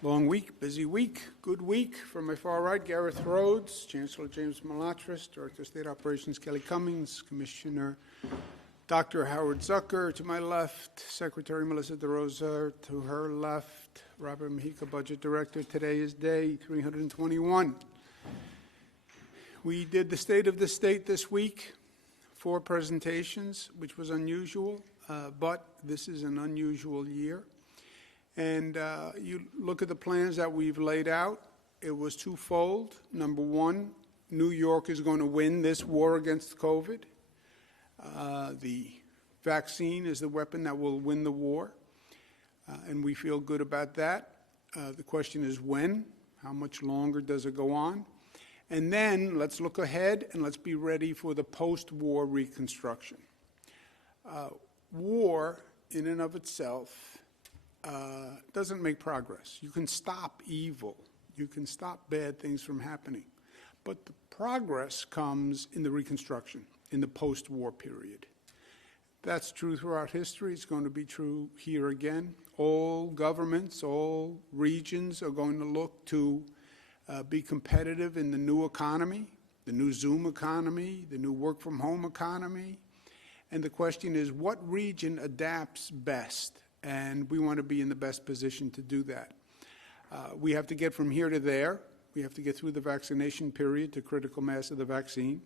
Long week, busy week, good week. From my far right, Gareth Rhodes, Chancellor James Malatras, Director of State Operations Kelly Cummings, Commissioner Dr. Howard Zucker. To my left, Secretary Melissa DeRosa. To her left, Robert Mujica, Budget Director. Today is day 321. We did the State of the State this week, 4 presentations, which was unusual, but this is an unusual year. And you look at the plans that we've laid out, it was twofold. Number one, New York is going to win this war against COVID. The vaccine is the weapon that will win the war, and we feel good about that. The question is when, how much longer does it go on? And then let's look ahead and let's be ready for the post-war reconstruction. War in and of itself doesn't make progress. You can stop evil. You can stop bad things from happening. But the progress comes in the reconstruction, in the post-war period. That's true throughout history. It's going to be true here again. All governments, all regions are going to look to be competitive in the new economy, the new Zoom economy, the new work-from-home economy. And the question is, what region adapts best? And we want to be in the best position to do that. We have to get from here to there. We have to get through the vaccination period to critical mass of the vaccine.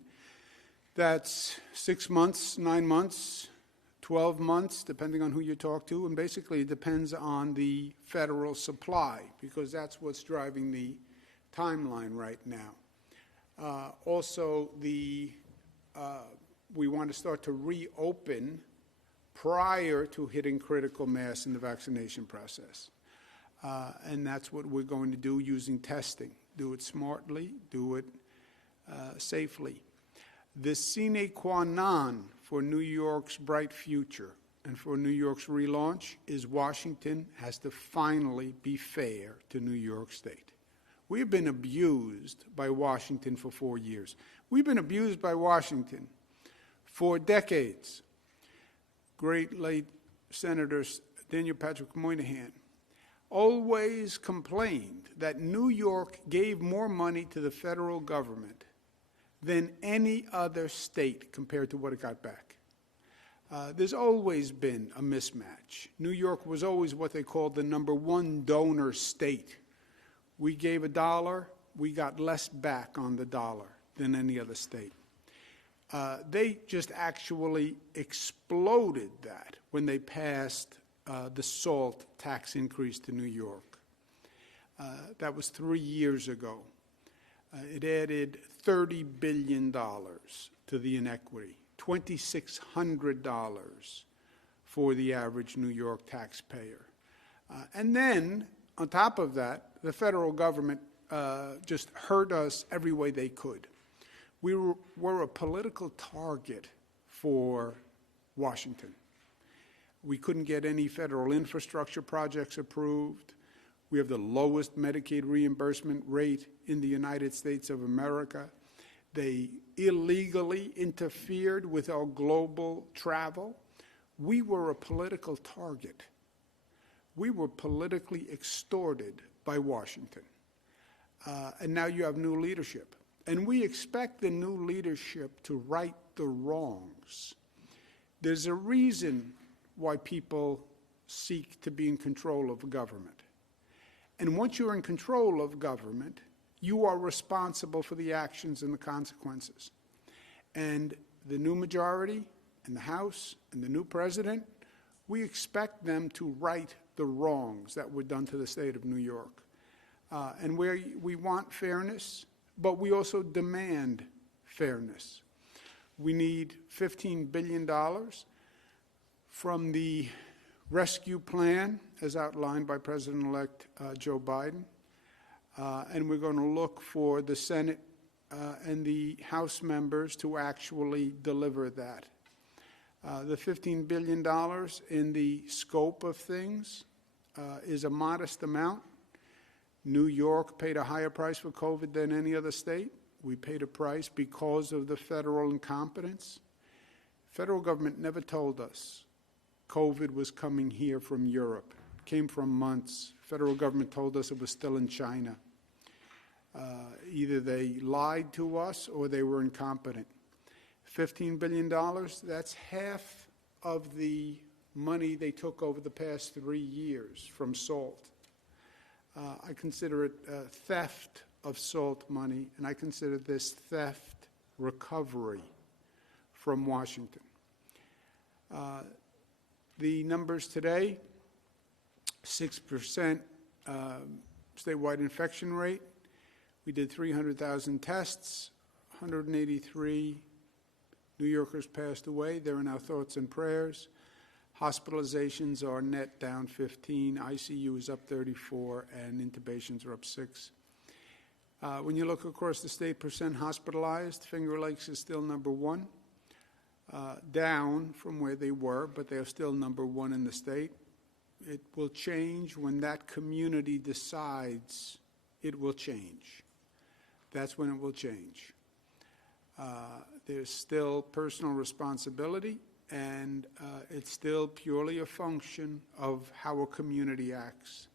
That's 6 months, 9 months, 12 months, depending on who you talk to. And basically, it depends on the federal supply, because that's what's driving the timeline right now. Also, we want to start to reopen prior to hitting critical mass in the vaccination process. And that's what we're going to do using testing. Do it smartly, do it safely. The sine qua non for New York's bright future and for New York's relaunch is Washington has to finally be fair to New York State. We've been abused by Washington for 4 years. We've been abused by Washington for decades. Great late Senator Daniel Patrick Moynihan always complained that New York gave more money to the federal government than any other state compared to what it got back. There's always been a mismatch. New York was always what they called the #1 donor state. We gave $1, we got less back on the dollar than any other state. They just actually exploded that when they passed the SALT tax increase to New York. That was 3 years ago. It added $30 billion to the inequity, $2,600 for the average New York taxpayer. And then, on top of that, the federal government just hurt us every way they could. We were a political target for Washington. We couldn't get any federal infrastructure projects approved. We have the lowest Medicaid reimbursement rate in the United States of America. They illegally interfered with our global travel. We were a political target. We were politically extorted by Washington. And now you have new leadership. And we expect the new leadership to right the wrongs. There's a reason why people seek to be in control of government. And once you're in control of government, you are responsible for the actions and the consequences. And the new majority in the House and the new president, we expect them to right the wrongs that were done to the state of New York. And where we want fairness, but we also demand fairness. We need $15 billion from the rescue plan as outlined by President-elect Joe Biden. And we're going to look for the Senate and the House members to actually deliver that. The $15 billion in the scope of things is a modest amount. New York paid a higher price for COVID than any other state. We paid a price because of the federal incompetence. Federal government never told us COVID was coming here from Europe. It came from months. federal government told us it was still in China. Either they lied to us or they were incompetent. $15 billion, that's half of the money they took over the past 3 years from SALT. I consider it theft of SALT money, and I consider this theft recovery from Washington. The numbers today, 6% statewide infection rate. We did 300,000 tests, 183 New Yorkers passed away. They're in our thoughts and prayers. Hospitalizations are net down 15, ICU is up 34, and intubations are up 6. When you look across the state, percent hospitalized, Finger Lakes is still number 1, down from where they were, but they are still number 1 in the state. It will change when that community decides it will change. That's when it will change. There's still personal responsibility, and it's still purely a function of how a community acts.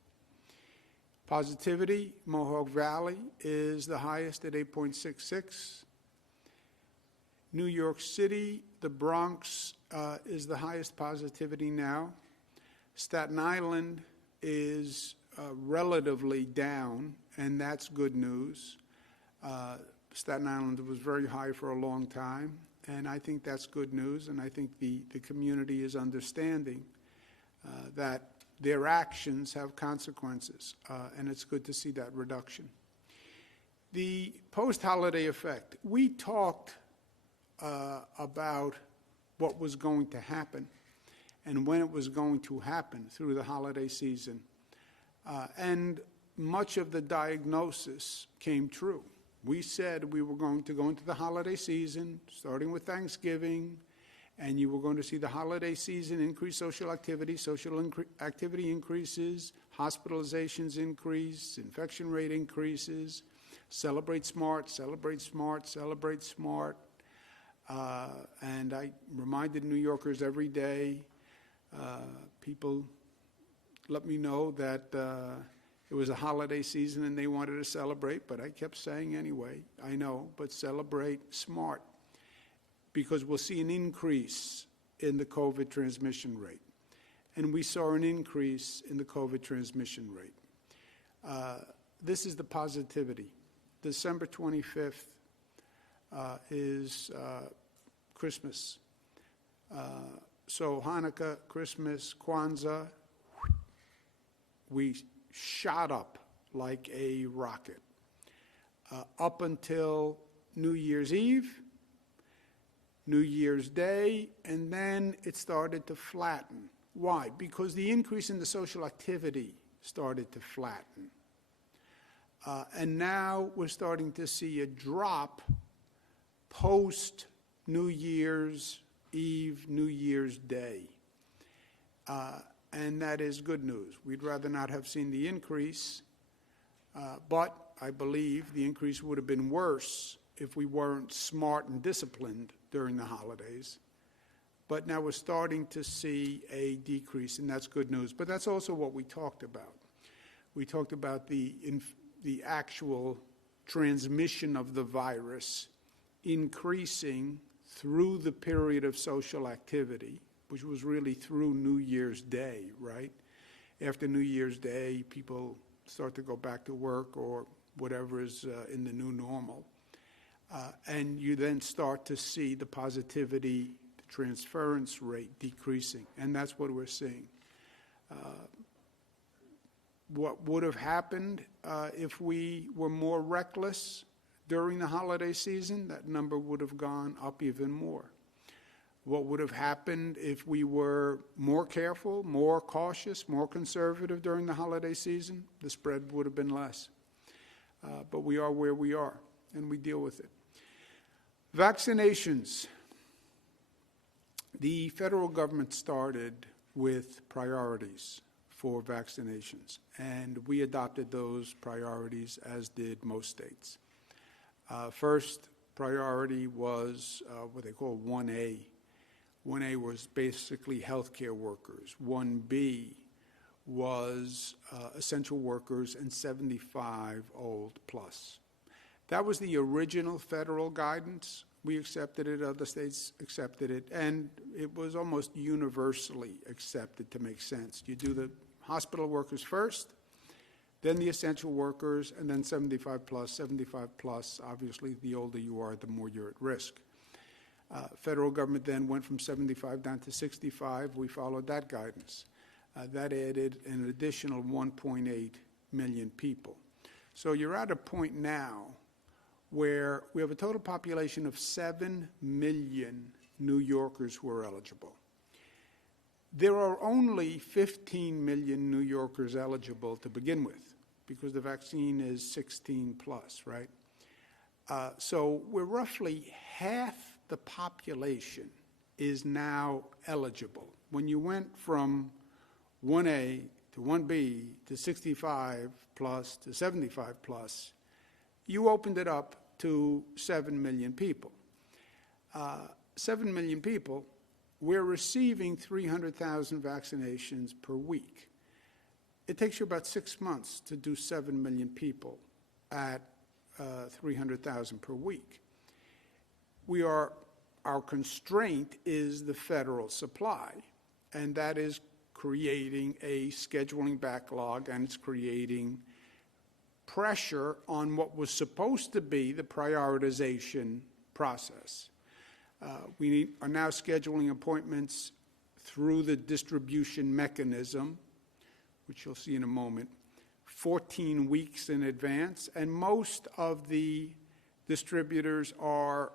Positivity, Mohawk Valley is the highest at 8.66. New York City, the Bronx is the highest positivity now. Staten Island is relatively down, and that's good news. Staten Island was very high for a long time, and I think that's good news, and I think the community is understanding that their actions have consequences, and it's good to see that reduction. The post-holiday effect. We talked about what was going to happen and when it was going to happen through the holiday season, and much of the diagnosis came true. We said we were going to go into the holiday season, starting with Thanksgiving, and you were going to see the holiday season increase social activity. Activity increases, hospitalizations increase, infection rate increases. Celebrate smart, celebrate smart, celebrate smart. And I reminded New Yorkers every day, people let me know that it was a holiday season and they wanted to celebrate, but I kept saying anyway, I know, but celebrate smart, because we'll see an increase in the COVID transmission rate. And we saw an increase in the COVID transmission rate. This is the positivity. December 25th is Christmas. So Hanukkah, Christmas, Kwanzaa, we shot up like a rocket. Up until New Year's Eve, New Year's Day, and then it started to flatten. Why? Because the increase in the social activity started to flatten. And now we're starting to see a drop post New Year's Eve, New Year's Day. And that is good news. We'd rather not have seen the increase, but I believe the increase would have been worse if we weren't smart and disciplined during the holidays. But now we're starting to see a decrease, and that's good news. But that's also what we talked about. We talked about the actual transmission of the virus increasing through the period of social activity, which was really through New Year's Day, right? After New Year's Day, people start to go back to work or whatever is in the new normal. And you then start to see the positivity, the transference rate decreasing, and that's what we're seeing. What would have happened if we were more reckless during the holiday season? That number would have gone up even more. What would have happened if we were more careful, more cautious, more conservative during the holiday season? The spread would have been less. But we are where we are, and we deal with it. Vaccinations. The federal government started with priorities for vaccinations, and we adopted those priorities, as did most states. First priority was what they call 1A. 1A was basically healthcare workers. 1B was essential workers and 75 old plus. That was the original federal guidance. We accepted it, other states accepted it, and it was almost universally accepted to make sense. You do the hospital workers first, then the essential workers, and then 75 plus. 75 plus, obviously, the older you are, the more you're at risk. Federal government then went from 75 down to 65. We followed that guidance. That added an additional 1.8 million people. So you're at a point now where we have a total population of 7 million New Yorkers who are eligible. There are only 15 million New Yorkers eligible to begin with, because the vaccine is 16 plus, right? So we're roughly half the population is now eligible. When you went from 1A to 1B to 65 plus to 75 plus, you opened it up to 7 million people. 7 million people, we're receiving 300,000 vaccinations per week. It takes you about 6 months to do 7 million people at 300,000 per week. Our constraint is the federal supply, and that is creating a scheduling backlog, and it's creating pressure on what was supposed to be the prioritization process. We are now scheduling appointments through the distribution mechanism, which you'll see in a moment, 14 weeks in advance, and most of the distributors are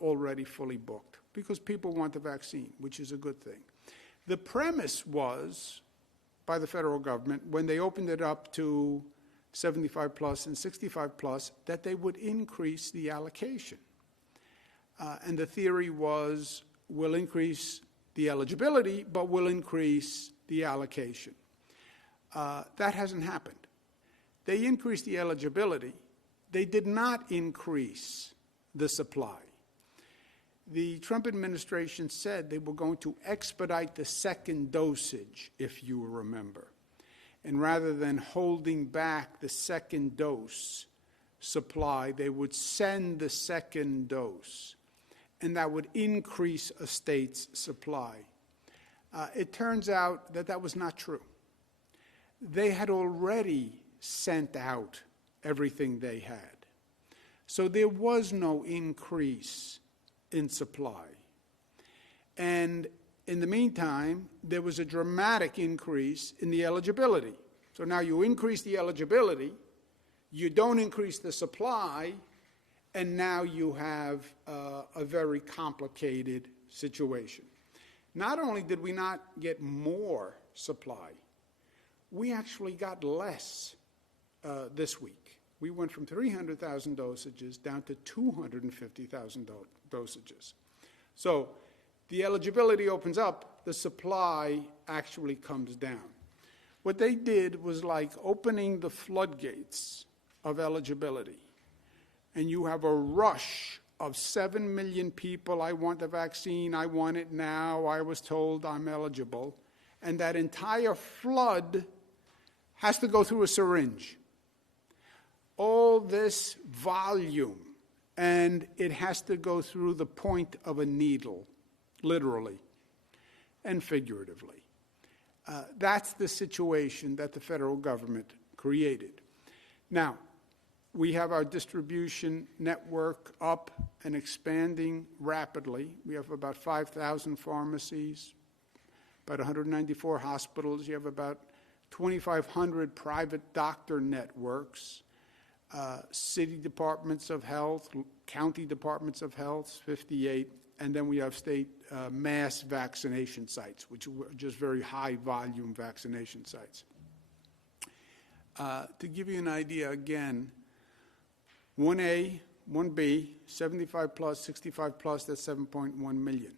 already fully booked because people want the vaccine, which is a good thing. The premise was, by the federal government, when they opened it up to 75 plus and 65 plus, that they would increase the allocation. And the theory was, we'll increase the eligibility, but we'll increase the allocation. That hasn't happened. They increased the eligibility. They did not increase the supply. The Trump administration said they were going to expedite the second dosage, if you remember. And rather than holding back the second dose supply, they would send the second dose, and that would increase a state's supply. It turns out that that was not true. They had already sent out everything they had. So there was no increase in supply. And in the meantime, there was a dramatic increase in the eligibility. So now you increase the eligibility, you don't increase the supply, and now you have a very complicated situation. Not only did we not get more supply, we actually got less this week. We went from 300,000 dosages down to 250,000 dosages. So the eligibility opens up, the supply actually comes down. What they did was like opening the floodgates of eligibility, and you have a rush of 7 million people. I want the vaccine, I want it now, I was told I'm eligible, and that entire flood has to go through a syringe. All this volume, and it has to go through the point of a needle, literally and figuratively. That's the situation that the federal government created. Now, we have our distribution network up and expanding rapidly. We have about 5,000 pharmacies, about 194 hospitals. You have about 2,500 private doctor networks, city departments of health, county departments of health, 58, and then we have state mass vaccination sites, which are just very high volume vaccination sites. To give you an idea, again, 1A, 1B, 75 plus, 65 plus, that's 7.1 million.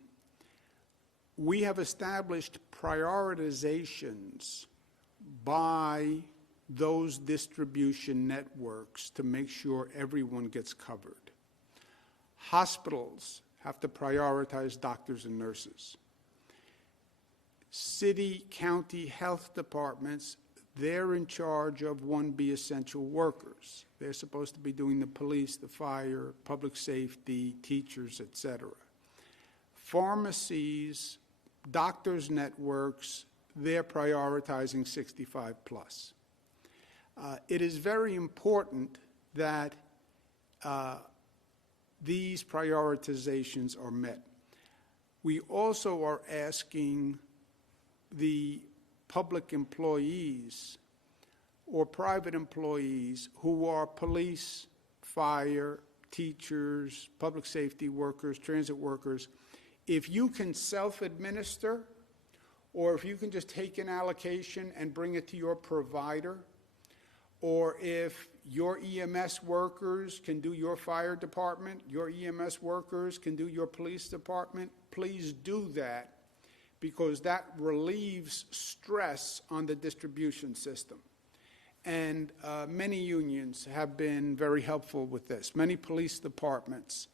We have established prioritizations by those distribution networks to make sure everyone gets covered. Hospitals have to prioritize doctors and nurses. City, county health departments, they're in charge of 1B essential workers. They're supposed to be doing the police, the fire, public safety, teachers, etc. Pharmacies, doctors' networks, they're prioritizing 65 plus. It is very important that these prioritizations are met. We also are asking the public employees or private employees who are police, fire, teachers, public safety workers, transit workers, if you can self-administer or if you can just take an allocation and bring it to your provider, or if your EMS workers can do your fire department, your EMS workers can do your police department, please do that, because that relieves stress on the distribution system. And many unions have been very helpful with this. Many police departments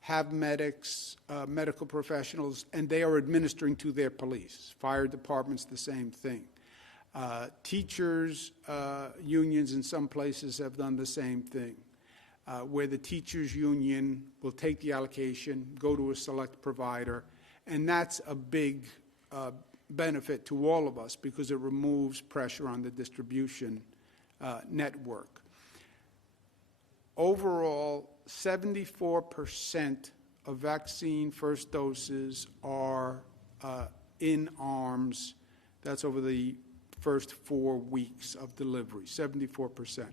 have medics, medical professionals, and they are administering to their police. Fire departments, the same thing. Teachers, unions in some places have done the same thing, where the teachers union will take the allocation, go to a select provider, and that's a big benefit to all of us because it removes pressure on the distribution network. Overall, 74% of vaccine first doses are in arms. That's over the first 4 weeks of delivery, 74%,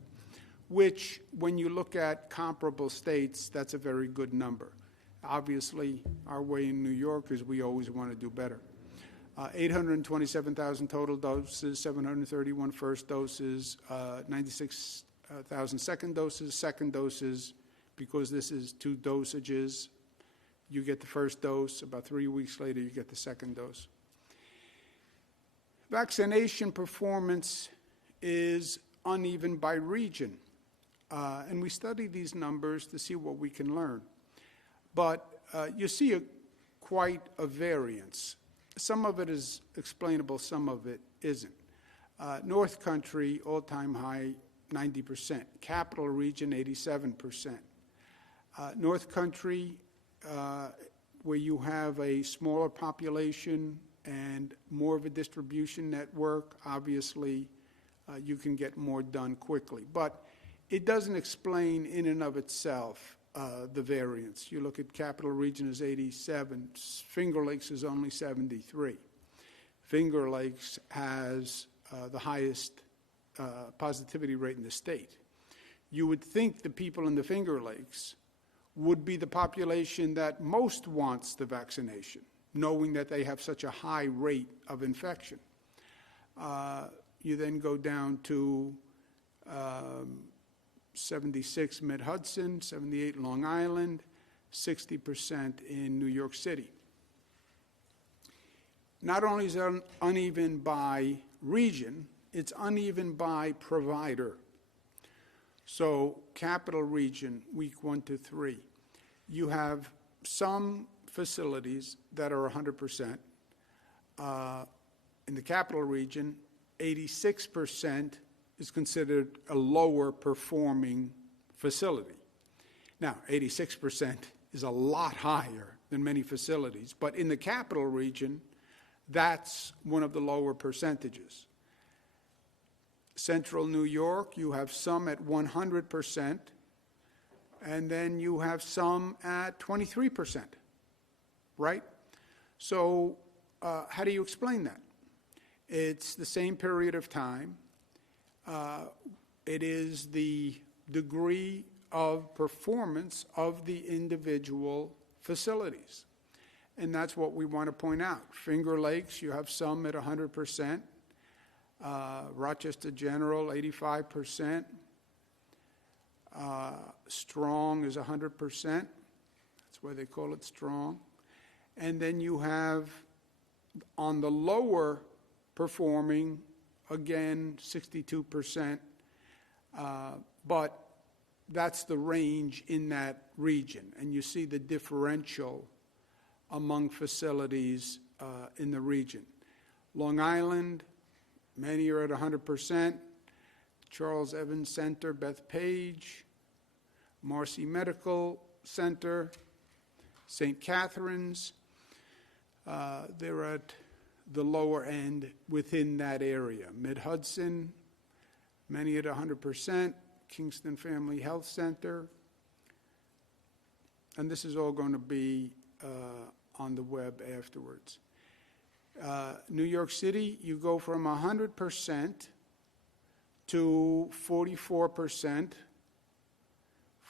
which, when you look at comparable states, that's a very good number. Obviously, our way in New York is we always want to do better. 827,000 total doses, 731 first doses, 96,000 second doses, because this is 2 dosages. You get the first dose, about 3 weeks later you get the second dose. Vaccination performance is uneven by region, and we study these numbers to see what we can learn. But you see quite a variance. Some of it is explainable, some of it isn't. North Country, all-time high, 90%. Capital Region, 87%. North Country, where you have a smaller population and more of a distribution network, obviously you can get more done quickly. But it doesn't explain in and of itself the variance. You look at Capital Region is 87, Finger Lakes is only 73. Finger Lakes has the highest positivity rate in the state. You would think the people in the Finger Lakes would be the population that most wants the vaccination, knowing that they have such a high rate of infection. You then go down to 76 Mid-Hudson, 78 Long Island, 60% in New York City. Not only is it uneven by region, it's uneven by provider. So Capital Region, week 1 to 3, you have some facilities that are 100%. In the Capital Region, 86% is considered a lower performing facility. Now, 86% is a lot higher than many facilities, but in the Capital Region, that's one of the lower percentages. Central New York, you have some at 100%, and then you have some at 23%, right? So how do you explain that? It's the same period of time. It is the degree of performance of the individual facilities. And that's what we want to point out. Finger Lakes, you have some at 100%. Rochester General, 85%. Strong is 100%. That's why they call it Strong. And then you have, on the lower performing, again, 62%. But that's the range in that region. And you see the differential among facilities in the region. Long Island, many are at 100%. Charles Evans Center, Bethpage, Marcy Medical Center, St. Catherine's, they're at the lower end within that area. Mid-Hudson, many at 100%. Kingston Family Health Center. And this is all going to be on the web afterwards. New York City, you go from 100% to 44%,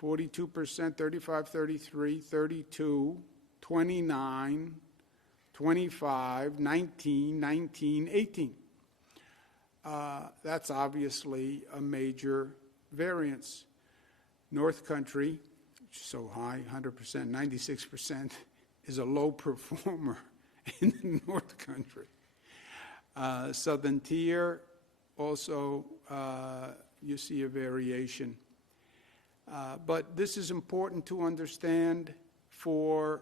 42%, 35, 33, 32, 29, 25, 19, 19, 18. That's obviously a major variance. North Country, which is so high, 100%, 96%, is a low performer in the North Country. Southern Tier, also you see a variation. But this is important to understand for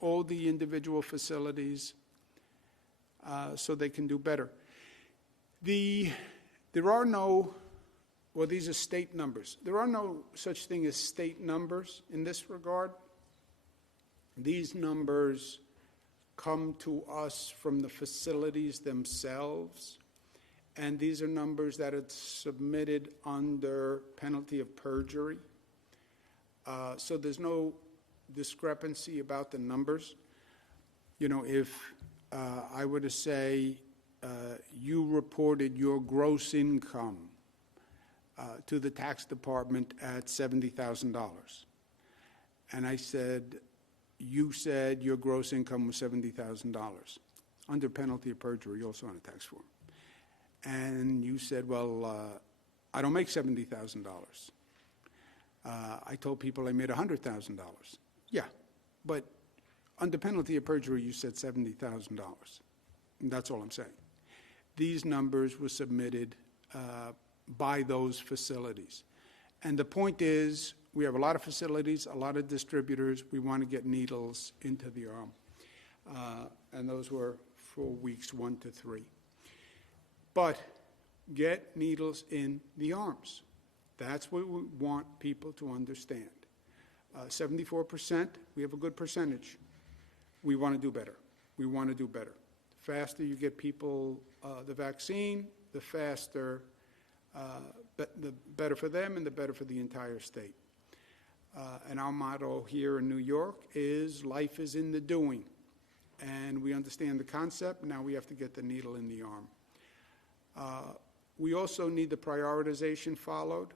all the individual facilities so they can do better. There are no, well, these are state numbers. There are no such thing as state numbers in this regard. These numbers come to us from the facilities themselves, and these are numbers that are submitted under penalty of perjury. So there's no discrepancy about the numbers. You know, if I were to say you reported your gross income to the tax department at $70,000, and I said, you said your gross income was $70,000, under penalty of perjury, also on a tax form. And you said, well, I don't make $70,000. I told people I made $100,000. Yeah, but under penalty of perjury, you said $70,000. And that's all I'm saying. These numbers were submitted by those facilities. And the point is, we have a lot of facilities, a lot of distributors. We want to get needles into the arm. And those were for weeks 1 to 3. But get needles in the arms. That's what we want people to understand. 74%, we have a good percentage. We want to do better. We want to do better. The faster you get people the vaccine, the faster, the better for them and the better for the entire state. And our motto here in New York is life is in the doing. And we understand the concept. Now we have to get the needle in the arm. We also need the prioritization followed.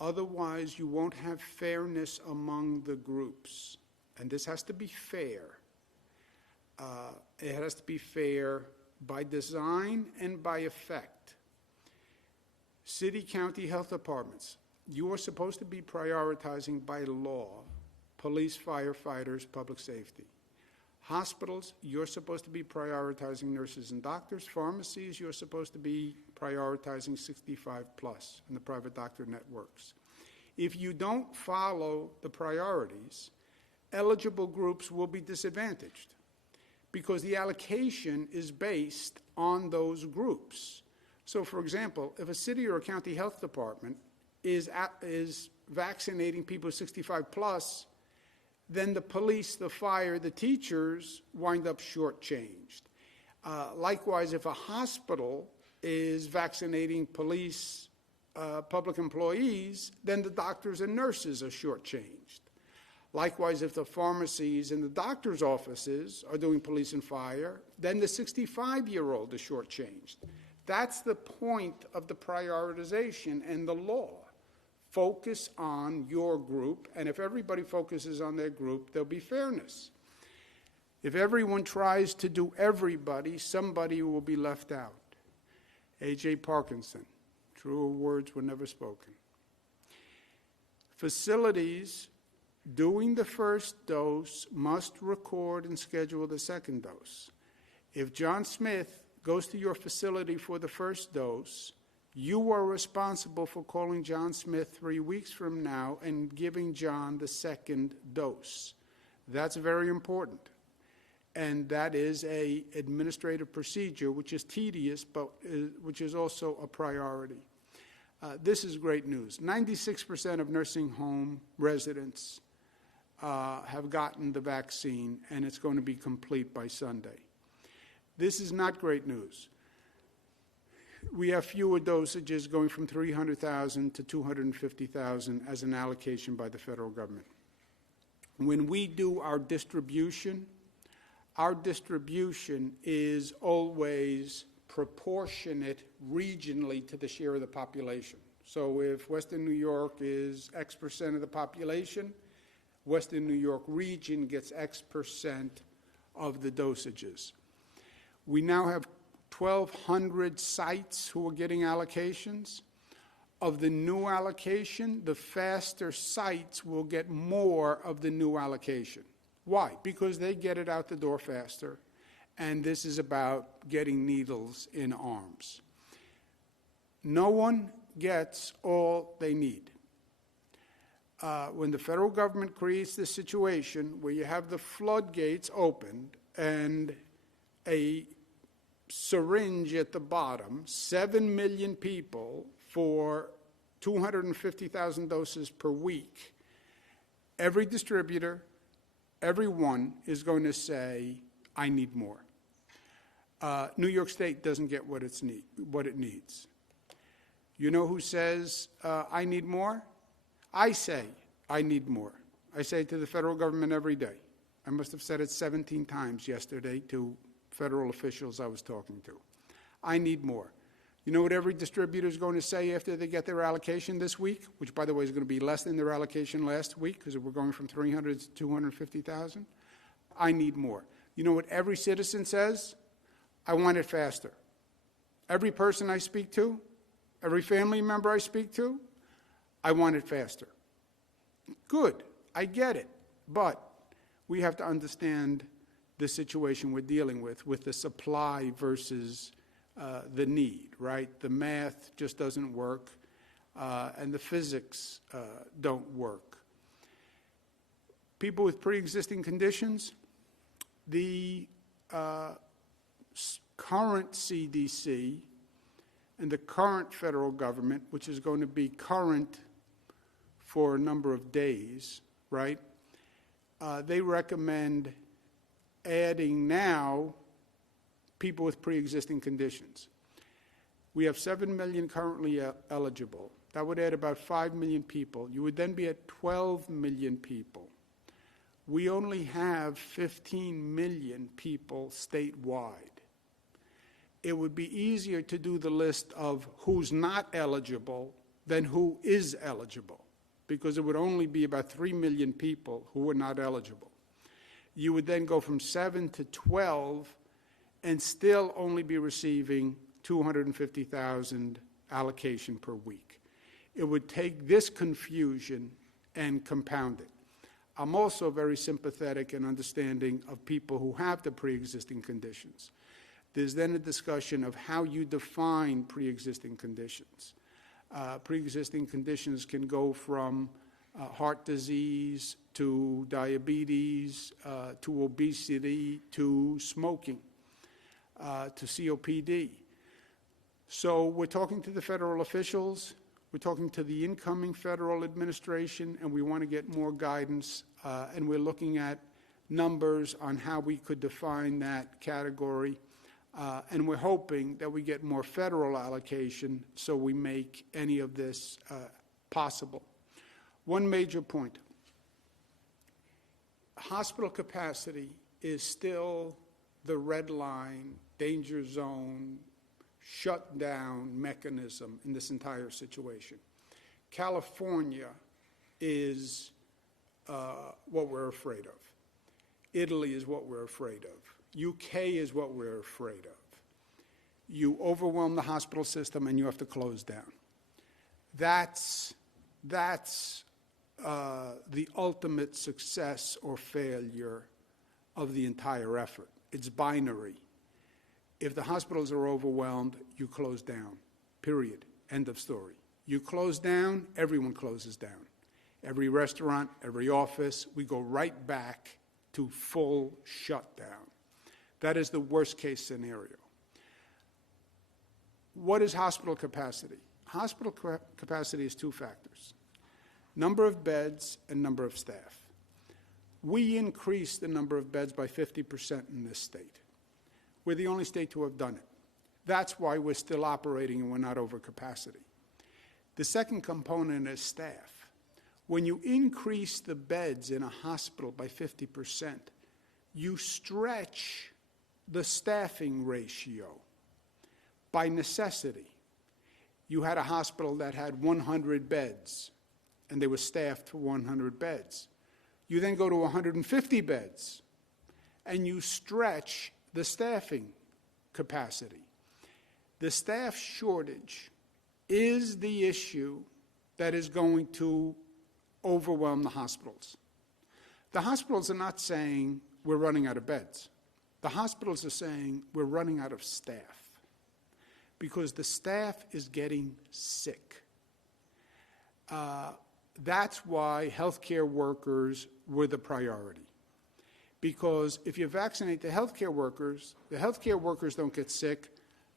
Otherwise, you won't have fairness among the groups. And this has to be fair. It has to be fair by design and by effect. City, county health departments, you are supposed to be prioritizing by law police, firefighters, public safety. Hospitals, you're supposed to be prioritizing nurses and doctors. Pharmacies, you're supposed to be prioritizing 65 plus in the private doctor networks. If you don't follow the priorities, eligible groups will be disadvantaged because the allocation is based on those groups. So, for example, if a city or a county health department is vaccinating people 65 plus, then the police, the fire, the teachers wind up shortchanged. Likewise, if a hospital is vaccinating police, public employees, then the doctors and nurses are shortchanged. Likewise, if the pharmacies and the doctor's offices are doing police and fire, then the 65-year-old is shortchanged. That's the point of the prioritization and the law. Focus on your group, and if everybody focuses on their group, there'll be fairness. If everyone tries to do everybody, somebody will be left out. A.J. Parkinson, truer words were never spoken. Facilities doing the first dose must record and schedule the second dose. If John Smith goes to your facility for the first dose, you are responsible for calling John Smith 3 weeks from now and giving John the second dose. That's very important. and that is a administrative procedure which is tedious, but which is also a priority. This is great news. 96% of nursing home residents have gotten the vaccine, and it's going to be complete by Sunday. This is not great news. We have fewer dosages, going from 300,000 to 250,000 as an allocation by the federal government. When we do our distribution is always proportionate regionally to the share of the population. So if Western New York is X percent of the population, Western New York region gets X percent of the dosages. We now have 1,200 sites who are getting allocations. Of the new allocation, the faster sites will get more of the new allocation. Why? Because they get it out the door faster, and this is about getting needles in arms. No one gets all they need. When the federal government creates this situation where you have the floodgates opened and a syringe at the bottom, 7 million people for 250,000 doses per week, every distributor, everyone is going to say, I need more. New York State doesn't get what it needs. You know who says, I need more? I say, I need more. I say it to the federal government every day. I must have said it 17 times yesterday to federal officials I was talking to. I need more. You know what every distributor is going to say after they get their allocation this week, which, by the way, is going to be less than their allocation last week because we're going from 300 to 250,000? I need more. You know what every citizen says? I want it faster. Every person I speak to, every family member I speak to, I want it faster. Good. I get it. But we have to understand the situation we're dealing with the supply versus the need, right? The math just doesn't work, and the physics don't work. People with pre-existing conditions, the current CDC and the current federal government, which is going to be current for a number of days, right? They recommend adding now people with pre-existing conditions. We have 7 million currently eligible. That would add about 5 million people. You would then be at 12 million people. We only have 15 million people statewide. It would be easier to do the list of who's not eligible than who is eligible, because it would only be about 3 million people who were not eligible. You would then go from 7 to 12 and still only be receiving 250,000 allocation per week. It would take this confusion and compound it. I'm also very sympathetic and understanding of people who have the pre-existing conditions. There's then a discussion of how you define pre-existing conditions. Pre-existing conditions can go from heart disease to diabetes, to obesity, to smoking, to COPD. So we're talking to the federal officials, we're talking to the incoming federal administration, and we want to get more guidance, and we're looking at numbers on how we could define that category, and we're hoping that we get more federal allocation so we make any of this possible. One major point. Hospital capacity is still the red line, danger zone, shutdown mechanism in this entire situation. California is what we're afraid of. Italy is what we're afraid of. UK is what we're afraid of. You overwhelm the hospital system and you have to close down. That's the ultimate success or failure of the entire effort. It's binary. If the hospitals are overwhelmed, you close down, period, end of story. You close down, everyone closes down. Every restaurant, every office, we go right back to full shutdown. That is the worst-case scenario. What is hospital capacity? Hospital capacity is two factors: number of beds and number of staff. We increased the number of beds by 50% in this state. We're the only state to have done it. That's why we're still operating and we're not over capacity. The second component is staff. When you increase the beds in a hospital by 50%, you stretch the staffing ratio by necessity. You had a hospital that had 100 beds, and they were staffed for 100 beds. You then go to 150 beds, and you stretch the staffing capacity. The staff shortage is the issue that is going to overwhelm the hospitals. The hospitals are not saying we're running out of beds. The hospitals are saying we're running out of staff because the staff is getting sick. That's why healthcare workers were the priority. Because if you vaccinate the healthcare workers don't get sick,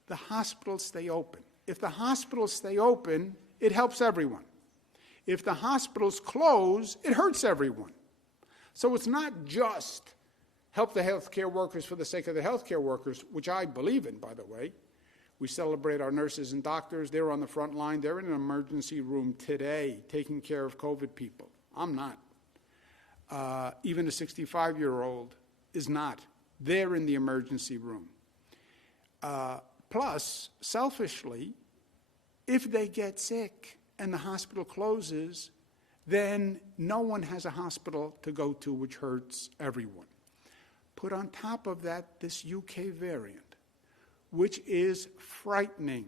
the hospitals stay open. If the hospitals stay open, it helps everyone. If the hospitals close, it hurts everyone. So it's not just help the healthcare workers for the sake of the healthcare workers, which I believe in, by the way. We celebrate our nurses and doctors. They're on the front line. They're in an emergency room today taking care of COVID people. I'm not. Even a 65-year-old is not. They're in the emergency room. Plus, selfishly, if they get sick and the hospital closes, then no one has a hospital to go to, which hurts everyone. Put on top of that this UK variant, which is frightening.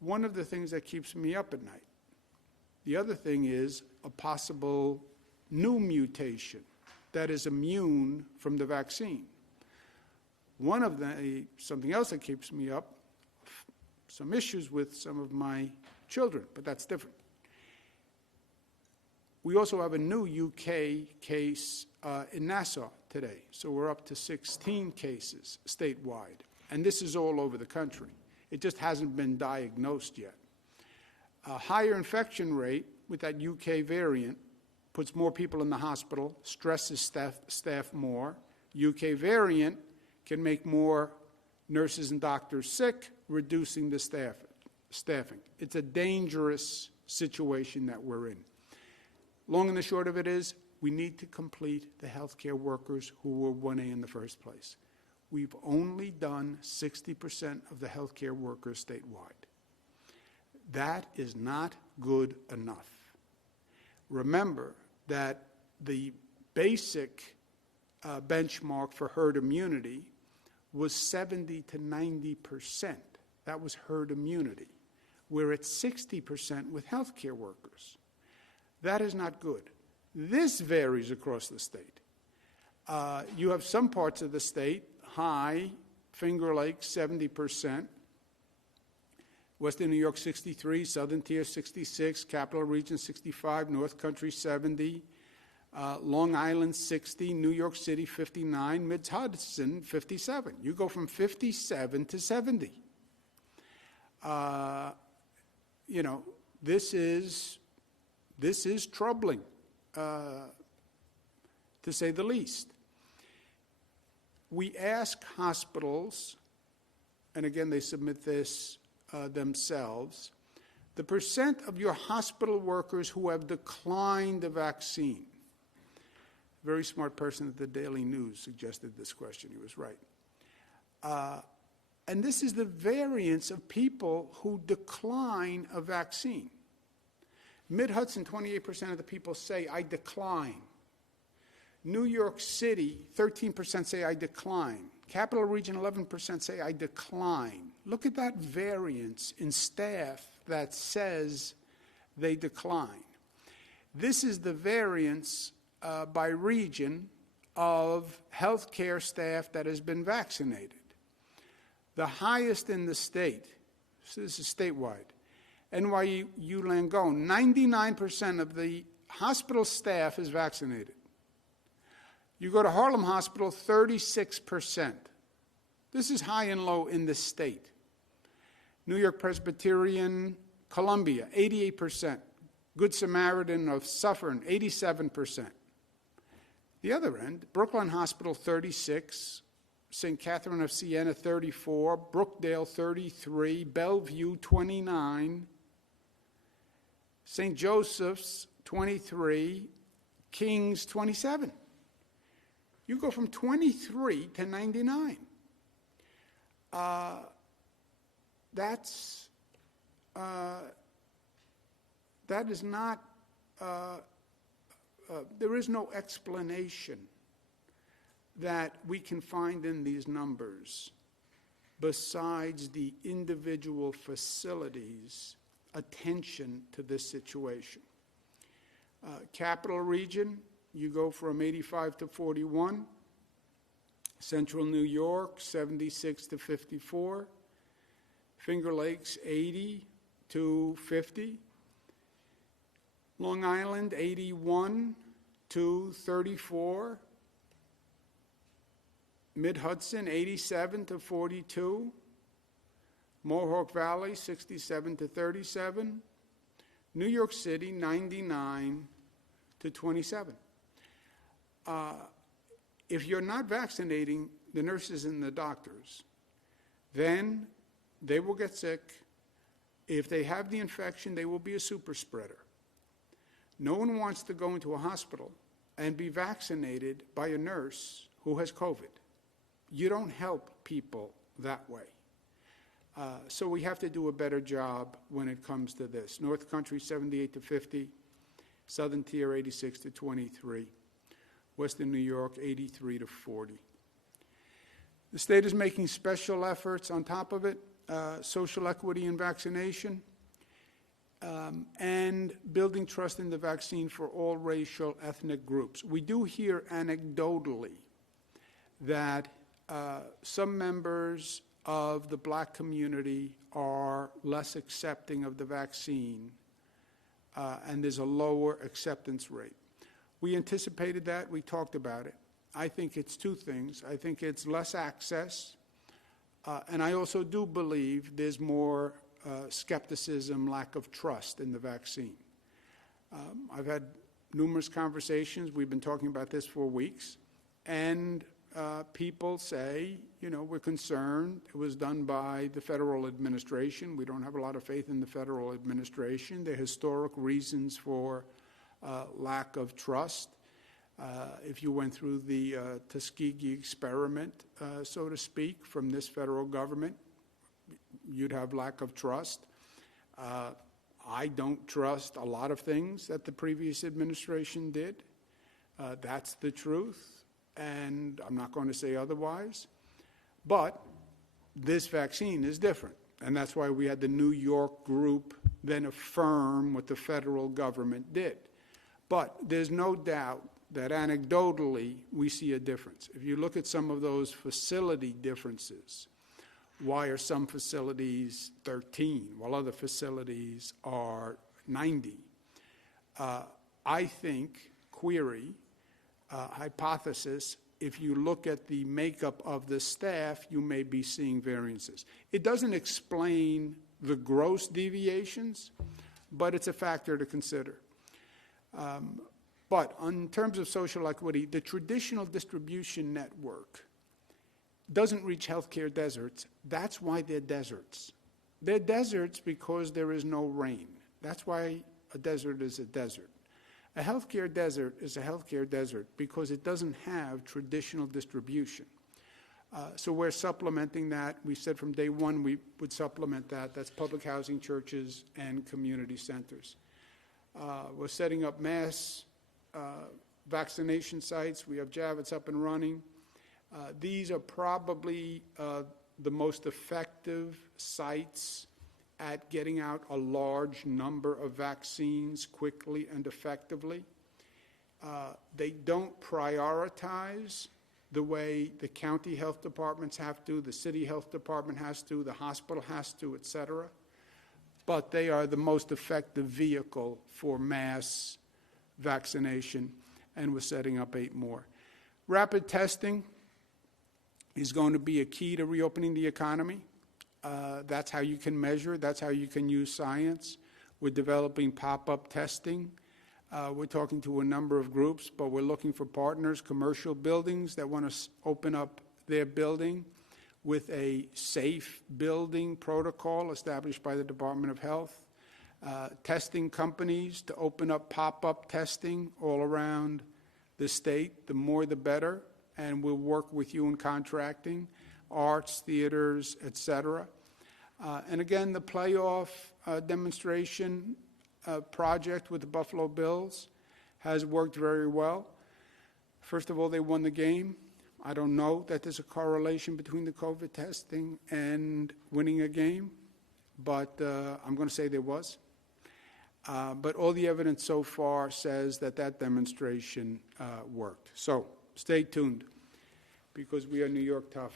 One of the things that keeps me up at night. The other thing is a possible new mutation that is immune from the vaccine. Something else that keeps me up, some issues with some of my children, but that's different. We also have a new UK case in Nassau today, so we're up to 16 cases statewide, and this is all over the country. It just hasn't been diagnosed yet. A higher infection rate with that UK variant puts more people in the hospital, stresses staff more. UK variant can make more nurses and doctors sick, reducing the staffing. It's a dangerous situation that we're in. Long and the short of it is, we need to complete the healthcare workers who were 1A in the first place. We've only done 60% of the healthcare workers statewide. That is not good enough. Remember that the basic benchmark for herd immunity was 70 to 90%. That was herd immunity. We're at 60% with healthcare workers. That is not good. This varies across the state. You have some parts of the state, high, Finger Lakes, 70%, Western New York, 63, Southern Tier, 66, Capital Region, 65, North Country, 70, Long Island, 60, New York City, 59, Mid-Hudson, 57. You go from 57 to 70. This is troubling, to say the least. We ask hospitals, and again they submit this themselves, the percent of your hospital workers who have declined the vaccine. A very smart person at the Daily News suggested this question. He was right. And this is the variance of people who decline a vaccine. Mid-Hudson, 28% of the people say, I decline. New York City, 13% say, I decline. Capital Region, 11% say, I decline. Look at that variance in staff that says they decline. This is the variance by region of healthcare staff that has been vaccinated. The highest in the state, so this is statewide, NYU Langone, 99% of the hospital staff is vaccinated. You go to Harlem Hospital, 36%. This is high and low in the state. New York Presbyterian, Columbia, 88%. Good Samaritan of Suffern, 87%. The other end, Brooklyn Hospital, 36, St. Catherine of Siena, 34, Brookdale, 33, Bellevue, 29, St. Joseph's, 23, King's, 27. You go from 23 to 99. That is not, there is no explanation that we can find in these numbers besides the individual facilities' attention to this situation. Capital region, you go from 85 to 41. Central New York, 76 to 54. Finger Lakes, 80 to 50. Long Island, 81 to 34. Mid-Hudson, 87 to 42. Mohawk Valley, 67 to 37. New York City, 99 to 27. If you're not vaccinating the nurses and the doctors, then they will get sick. If they have the infection, they will be a super spreader. No one wants to go into a hospital and be vaccinated by a nurse who has COVID. You don't help people that way. So we have to do a better job when it comes to this. North Country, 78 to 50. Southern Tier, 86 to 23. Western New York, 83 to 40. The state is making special efforts on top of it, social equity in vaccination, and building trust in the vaccine for all racial, ethnic groups. We do hear anecdotally that some members of the black community are less accepting of the vaccine, and there's a lower acceptance rate. We anticipated that. We talked about it. I think it's two things. I think it's less access, and I also do believe there's more skepticism, lack of trust in the vaccine. I've had numerous conversations. We've been talking about this for weeks, and people say, you know, we're concerned. It was done by the federal administration. We don't have a lot of faith in the federal administration. There are historic reasons for lack of trust. If you went through the Tuskegee experiment, so to speak, from this federal government, you'd have lack of trust. I don't trust a lot of things that the previous administration did. That's the truth, and I'm not going to say otherwise. But this vaccine is different, and that's why we had the New York group then affirm what the federal government did. But there's no doubt that anecdotally we see a difference. If you look at some of those facility differences, why are some facilities 13 while other facilities are 90? I think, query, hypothesis, if you look at the makeup of the staff, you may be seeing variances. It doesn't explain the gross deviations, but it's a factor to consider. But in terms of social equity, the traditional distribution network doesn't reach healthcare deserts. That's why they're deserts. They're deserts because there is no rain. That's why a desert is a desert. A healthcare desert is a healthcare desert because it doesn't have traditional distribution. So we're supplementing that. We said from day one we would supplement that. That's public housing, churches, and community centers. We're setting up mass vaccination sites. We have Javits up and running. These are probably the most effective sites at getting out a large number of vaccines quickly and effectively. They don't prioritize the way the county health departments have to, the city health department has to, the hospital has to, et cetera. But they are the most effective vehicle for mass vaccination, and we're setting up 8 more. Rapid testing is going to be a key to reopening the economy. That's how you can measure. That's how you can use science. We're developing pop-up testing. We're talking to a number of groups, but we're looking for partners, commercial buildings that want to open up their building with a safe building protocol established by the Department of Health. Testing companies to open up pop-up testing all around the state. The more the better. And we'll work with you in contracting, arts, theaters, et cetera. And again, the playoff demonstration project with the Buffalo Bills has worked very well. First of all, they won the game. I don't know that there's a correlation between the COVID testing and winning a game, but I'm going to say there was. But all the evidence so far says that that demonstration worked. So stay tuned, because we are New York tough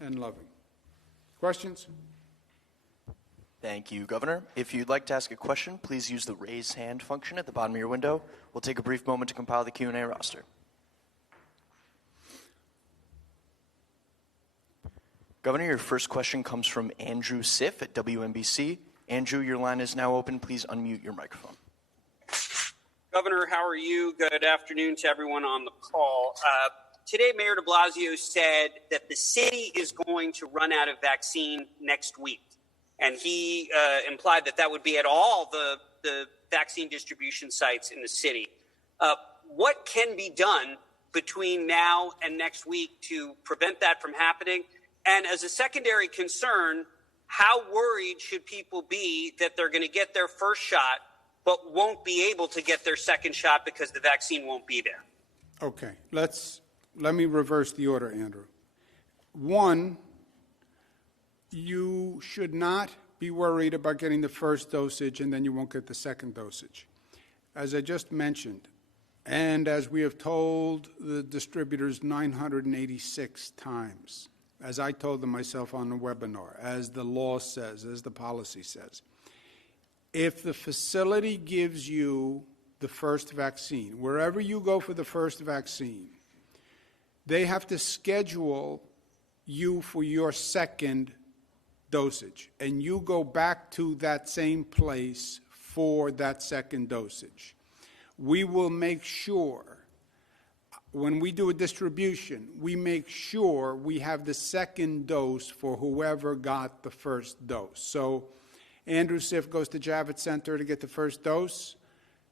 and loving. Questions? Thank you, Governor. If you'd like to ask a question, please use the raise hand function at the bottom of your window. We'll take a brief moment to compile the Q&A roster. Governor, your first question comes from Andrew Siff at WNBC. Andrew, your line is now open. Please unmute your microphone. Governor, how are you? Good afternoon to everyone on the call. Today, Mayor de Blasio said that the city is going to run out of vaccine next week. And he implied that that would be at all the vaccine distribution sites in the city. What can be done between now and next week to prevent that from happening? And as a secondary concern, how worried should people be that they're going to get their first shot but won't be able to get their second shot because the vaccine won't be there? Okay, let me reverse the order, Andrew. One, you should not be worried about getting the first dosage and then you won't get the second dosage. As I just mentioned, and as we have told the distributors 986 times, as I told them myself on the webinar, as the law says, as the policy says, if the facility gives you the first vaccine, wherever you go for the first vaccine, they have to schedule you for your second dosage, and you go back to that same place for that second dosage. We will make sure, when we do a distribution, we make sure we have the second dose for whoever got the first dose. So Andrew Siff goes to Javits Center to get the first dose.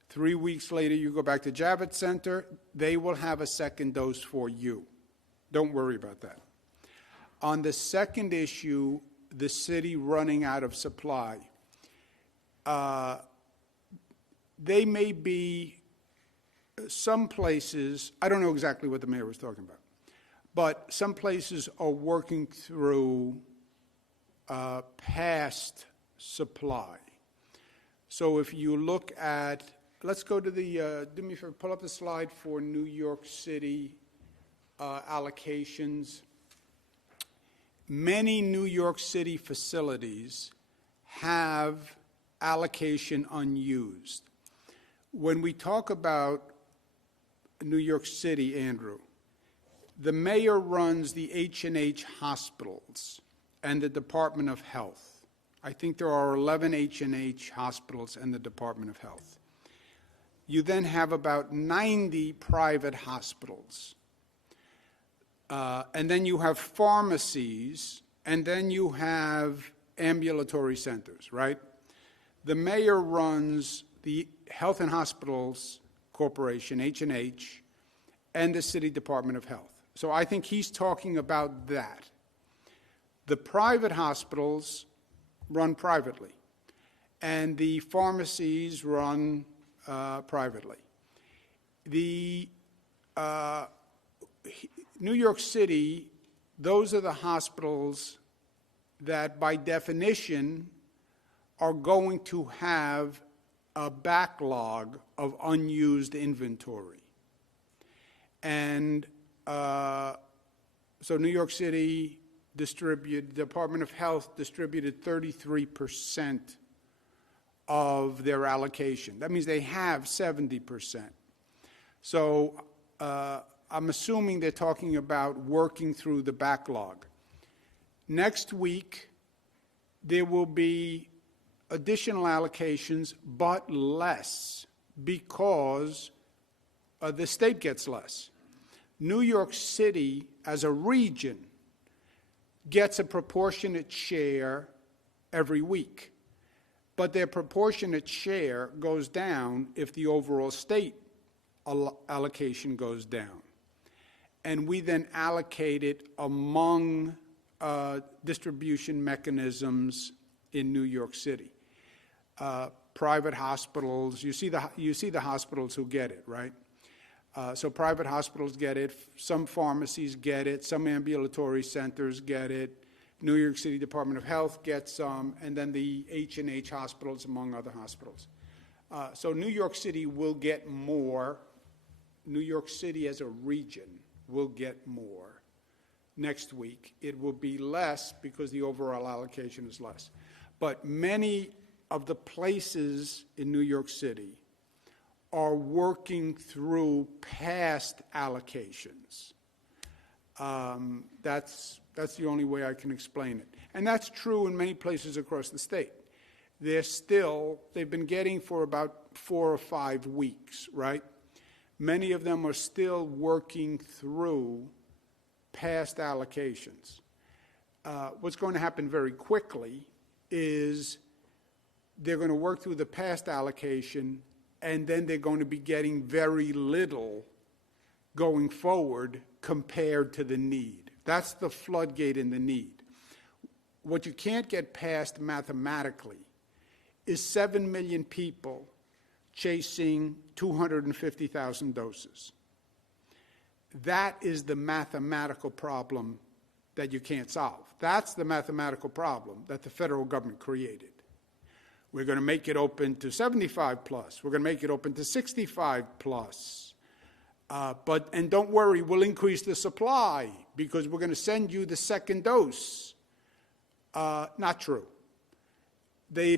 3 weeks later, you go back to Javits Center. They will have a second dose for you. Don't worry about that. On the second issue, the city running out of supply, they may be some places, I don't know exactly what the mayor was talking about, but some places are working through past supply. So if you look at, let's go to the, do me a favor, pull up the slide for New York City allocations. Many New York City facilities have allocation unused. When we talk about New York City, Andrew, the mayor runs the H&H hospitals and the Department of Health. I think there are 11 H&H hospitals and the Department of Health. You then have about 90 private hospitals. And then you have pharmacies, and then you have ambulatory centers, right? The mayor runs the Health and Hospitals Corporation, H&H, and the City Department of Health. So I think he's talking about that. The private hospitals run privately, and the pharmacies run privately. The New York City, those are the hospitals that by definition are going to have a backlog of unused inventory. And so New York City Department of Health distributed 33% of their allocation. That means they have 70%. So I'm assuming they're talking about working through the backlog. Next week, there will be additional allocations, but less, because the state gets less. New York City, as a region, gets a proportionate share every week, but their proportionate share goes down if the overall state allocation goes down. And we then allocate it among distribution mechanisms in New York City. Private hospitals, you see the hospitals who get it, right? So private hospitals get it, some pharmacies get it, some ambulatory centers get it, New York City Department of Health gets some, and then the H&H hospitals, among other hospitals. So New York City will get more. New York City as a region will get more next week. It will be less because the overall allocation is less. But many of the places in New York City are working through past allocations. That's the only way I can explain it. And that's true in many places across the state. They've been getting for about 4 or 5 weeks, right? Many of them are still working through past allocations. What's going to happen very quickly is they're going to work through the past allocation, and then they're going to be getting very little going forward compared to the need. That's the floodgate in the need. What you can't get past mathematically is 7 million people chasing 250,000 doses. That is the mathematical problem that you can't solve. That's the mathematical problem that the federal government created. We're going to make it open to 75 plus. We're going to make it open to 65 plus. And don't worry, we'll increase the supply because we're going to send you the second dose. Not true. They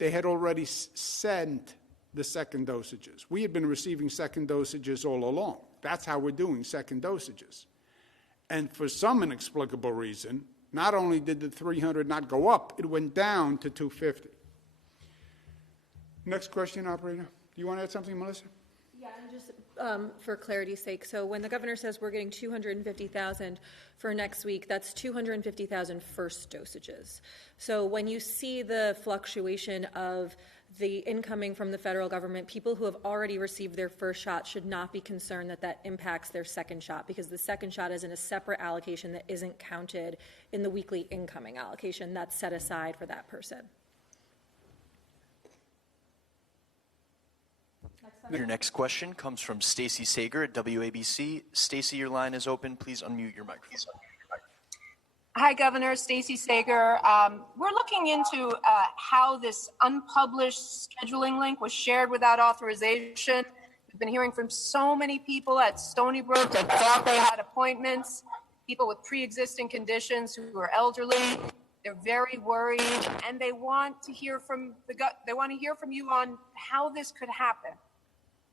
had already sent the second dosages. We had been receiving second dosages all along. That's how we're doing second dosages. And for some inexplicable reason, not only did the 300 not go up, it went down to 250. Next question, operator. Do you want to add something, Melissa? Yeah, and just for clarity's sake, so when the governor says we're getting 250,000 for next week, that's 250,000 first dosages. So when you see the fluctuation of the incoming from the federal government, people who have already received their first shot should not be concerned that that impacts their second shot, because the second shot is in a separate allocation that isn't counted in the weekly incoming allocation that's set aside for that person. Your next question comes from Stacy Sager at WABC. Stacy, your line is open. Please unmute your microphone. Hi, Governor. Stacy Sager. We're looking into how this unpublished scheduling link was shared without authorization. We've been hearing from so many people at Stony Brook that thought they had appointments, people with pre-existing conditions who are elderly. They're very worried, and they want to hear from you on how this could happen.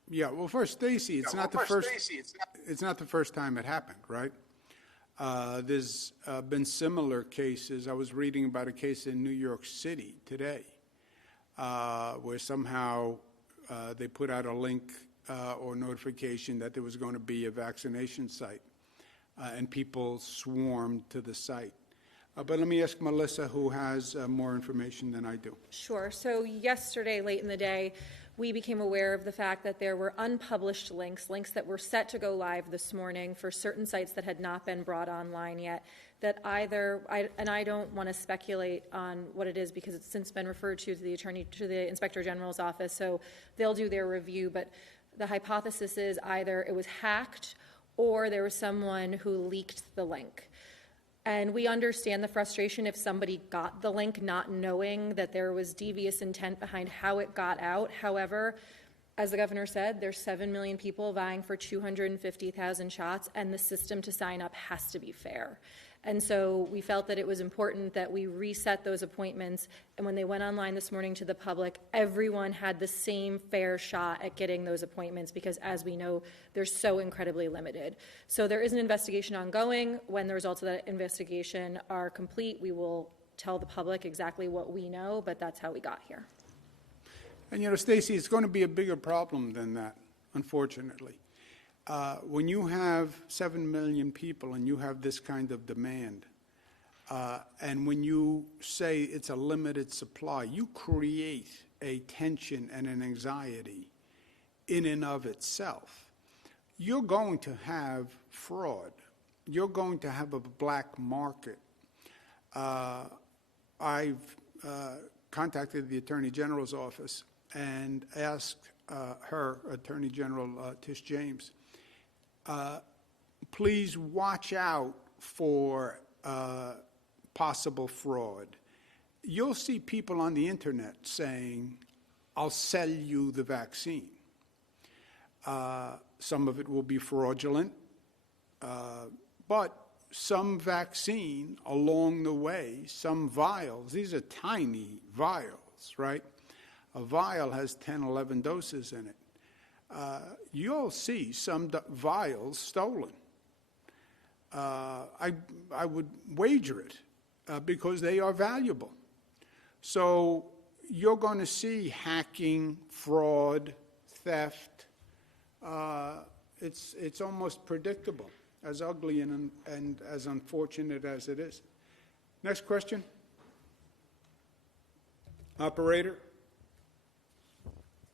Yeah, well, first, Stacy, it's not the first time it happened, right? There's been similar cases. I was reading about a case in New York City today where somehow they put out a link or notification that there was going to be a vaccination site, and people swarmed to the site. But let me ask Melissa, who has more information than I do. Sure. So yesterday, late in the day, we became aware of the fact that there were unpublished links that were set to go live this morning for certain sites that had not been brought online yet, that and I don't want to speculate on what it is because it's since been referred to the Inspector General's office, so they'll do their review, but the hypothesis is either it was hacked or there was someone who leaked the link. And we understand the frustration if somebody got the link not knowing that there was devious intent behind how it got out. However, as the governor said, there's 7 million people vying for 250,000 shots, and the system to sign up has to be fair. And so we felt that it was important that we reset those appointments. And when they went online this morning to the public, everyone had the same fair shot at getting those appointments because, as we know, they're so incredibly limited. So there is an investigation ongoing. When the results of that investigation are complete, we will tell the public exactly what we know, but that's how we got here. And, you know, Stacy, it's going to be a bigger problem than that, unfortunately. When you have 7 million people and you have this kind of demand, and when you say it's a limited supply, you create a tension and an anxiety in and of itself. You're going to have fraud. You're going to have a black market. I've contacted the Attorney General's office and asked her, Attorney General Tish James, please watch out for possible fraud. You'll see people on the internet saying, I'll sell you the vaccine. Some of it will be fraudulent, but some vaccine along the way, some vials, these are tiny vials, right? A vial has 10, 11 doses in it. You'll see some vials stolen. I would wager it because they are valuable. So you're going to see hacking, fraud, theft. It's almost predictable, as ugly and as unfortunate as it is. Next question. Operator.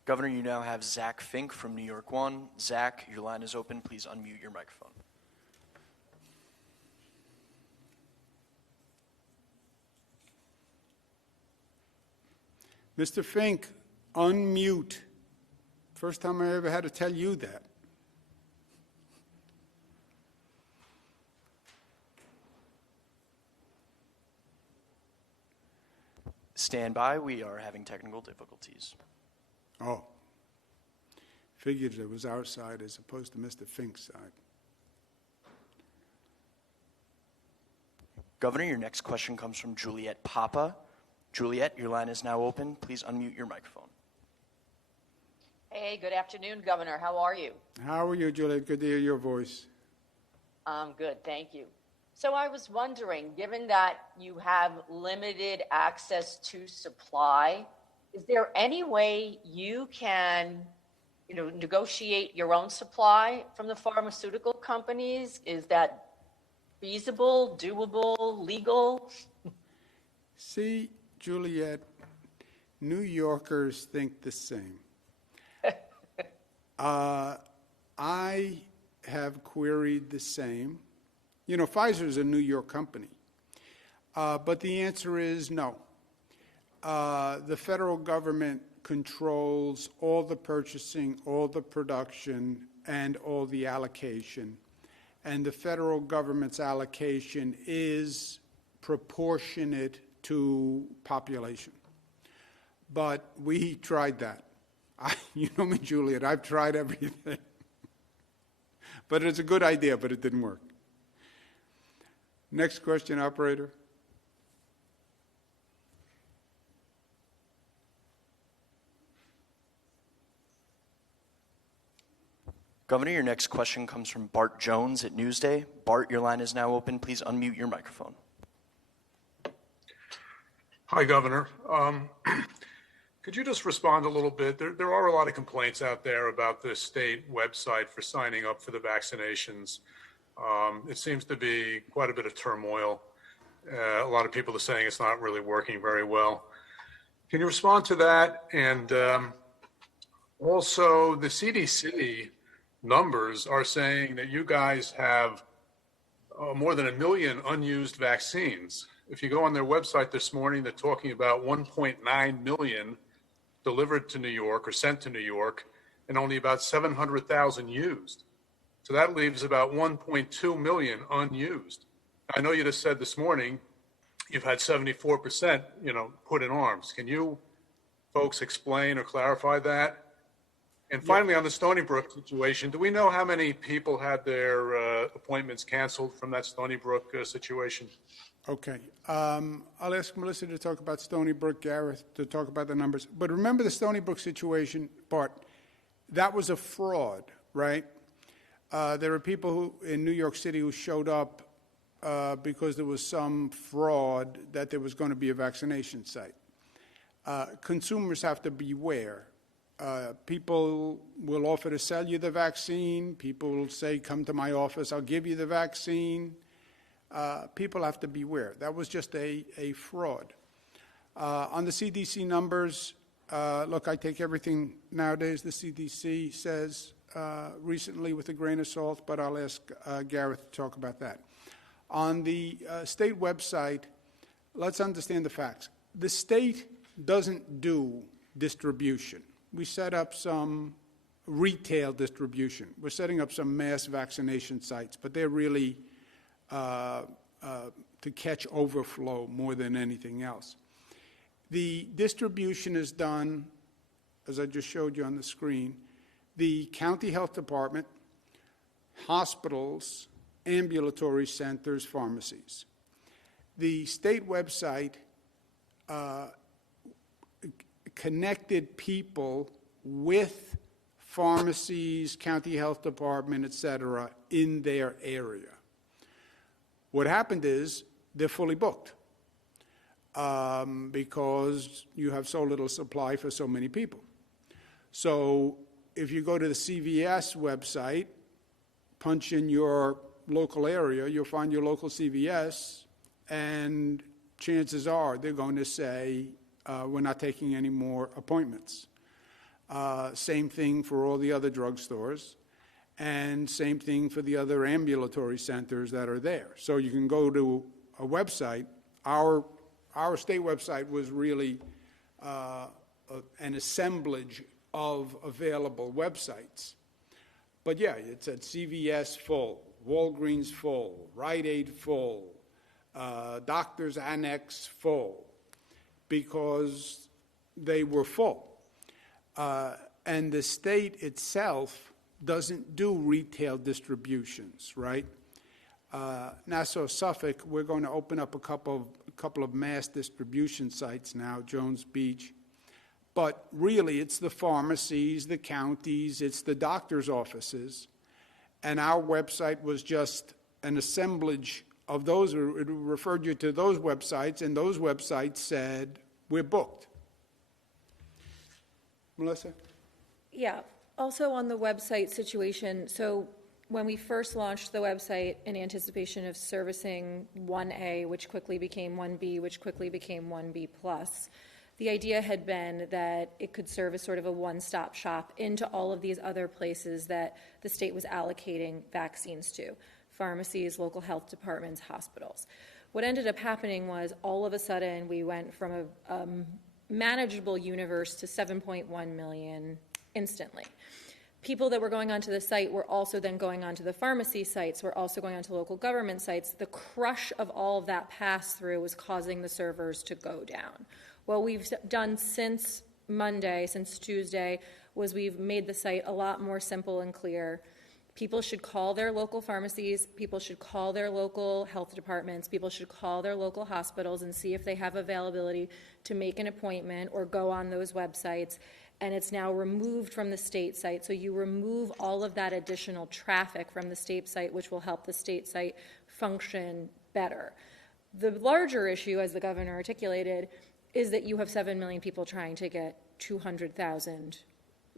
Governor, you now have Zach Fink from New York 1. Zach, your line is open. Please unmute your microphone. Mr. Fink, unmute. First time I ever had to tell you that. Stand by. We are having technical difficulties. Oh, figured it was our side as opposed to Mr. Fink's side. Governor, your next question comes from Juliet Papa. Juliet, your line is now open. Please unmute your microphone. Hey, good afternoon, Governor. How are you? How are you, Juliet? Good to hear your voice. I'm good, thank you. So I was wondering, given that you have limited access to supply, is there any way you can, negotiate your own supply from the pharmaceutical companies? Is that feasible, doable, legal? See, Juliet, New Yorkers think the same. I have queried the same. You know, Pfizer is a New York company, but the answer is no. The federal government controls all the purchasing, all the production, and all the allocation. And the federal government's allocation is proportionate to population. But we tried that. You know me, Juliet, I've tried everything. But it's a good idea, but it didn't work. Next question, operator. Governor, your next question comes from Bart Jones at Newsday. Bart, your line is now open. Please unmute your microphone. Hi, Governor. Could you just respond a little bit? There are a lot of complaints out there about the state website for signing up for the vaccinations. It seems to be quite a bit of turmoil. A lot of people are saying it's not really working very well. Can you respond to that? And also, the CDC numbers are saying that you guys have more than 1 million unused vaccines. If you go on their website this morning, they're talking about 1.9 million delivered to New York or sent to New York, and only about 700,000 used. So that leaves about 1.2 million unused. I know you just said this morning you've had 74%, put in arms. Can you folks explain or clarify that? And finally, on the Stony Brook situation, do we know how many people had their appointments canceled from that Stony Brook situation? Okay. I'll ask Melissa to talk about Stony Brook, Gareth to talk about the numbers. But remember the Stony Brook situation, Bart, that was a fraud, right? There were people who, in New York City who showed up because there was some fraud that there was going to be a vaccination site. Consumers have to beware. People will offer to sell you the vaccine. People will say, come to my office, I'll give you the vaccine. People have to beware. That was just a fraud. On the CDC numbers, look, I take everything nowadays the CDC says recently with a grain of salt, but I'll ask Gareth to talk about that. On the state website, let's understand the facts. The state doesn't do distribution. We set up some retail distribution. We're setting up some mass vaccination sites, but they're really to catch overflow more than anything else. The distribution is done, as I just showed you on the screen, the county health department, hospitals, ambulatory centers, pharmacies. The state website connected people with pharmacies, county health department, et cetera, in their area. What happened is they're fully booked because you have so little supply for so many people. So if you go to the CVS website, punch in your local area, you'll find your local CVS, and chances are they're going to say, we're not taking any more appointments. Same thing for all the other drugstores, and same thing for the other ambulatory centers that are there. So you can go to a website. Our state website was really an assemblage of available websites. But yeah, it said CVS full, Walgreens full, Rite Aid full, Doctors Annex full, because they were full. And the state itself doesn't do retail distributions, right? Nassau, Suffolk, we're going to open up a couple of mass distribution sites now, Jones Beach. But really, it's the pharmacies, the counties, it's the doctor's offices. And our website was just an assemblage of those. It referred you to those websites, and those websites said, we're booked. Melissa? Yeah. Also on the website situation, so when we first launched the website in anticipation of servicing 1A, which quickly became 1B, which quickly became 1B+, the idea had been that it could serve as sort of a one-stop shop into all of these other places that the state was allocating vaccines to, pharmacies, local health departments, hospitals. What ended up happening was all of a sudden we went from a manageable universe to 7.1 million instantly. People that were going onto the site were also then going onto the pharmacy sites, were also going onto local government sites. The crush of all of that pass-through was causing the servers to go down. What we've done since Monday, since Tuesday, was we've made the site a lot more simple and clear. People should call their local pharmacies, people should call their local health departments, people should call their local hospitals and see if they have availability to make an appointment or go on those websites. And it's now removed from the state site. So you remove all of that additional traffic from the state site, which will help the state site function better. The larger issue, as the governor articulated, is that you have 7 million people trying to get 200,000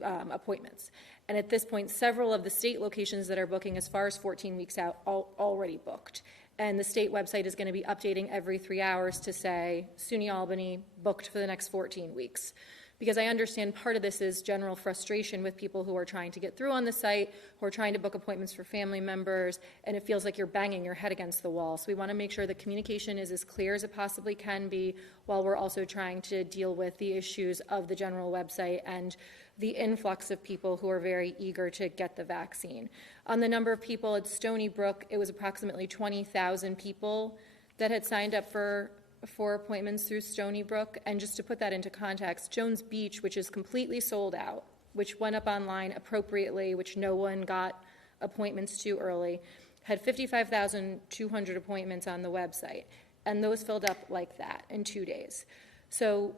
appointments. And at this point, several of the state locations that are booking as far as 14 weeks out already booked. And the state website is going to be updating every 3 hours to say, SUNY Albany booked for the next 14 weeks. Because I understand part of this is general frustration with people who are trying to get through on the site, who are trying to book appointments for family members, and it feels like you're banging your head against the wall. So we want to make sure the communication is as clear as it possibly can be, while we're also trying to deal with the issues of the general website and the influx of people who are very eager to get the vaccine. On the number of people at Stony Brook, it was approximately 20,000 people that had signed up for appointments through Stony Brook. And just to put that into context, Jones Beach, which is completely sold out, which went up online appropriately, which no one got appointments to early, had 55,200 appointments on the website, and those filled up like that in 2 days. So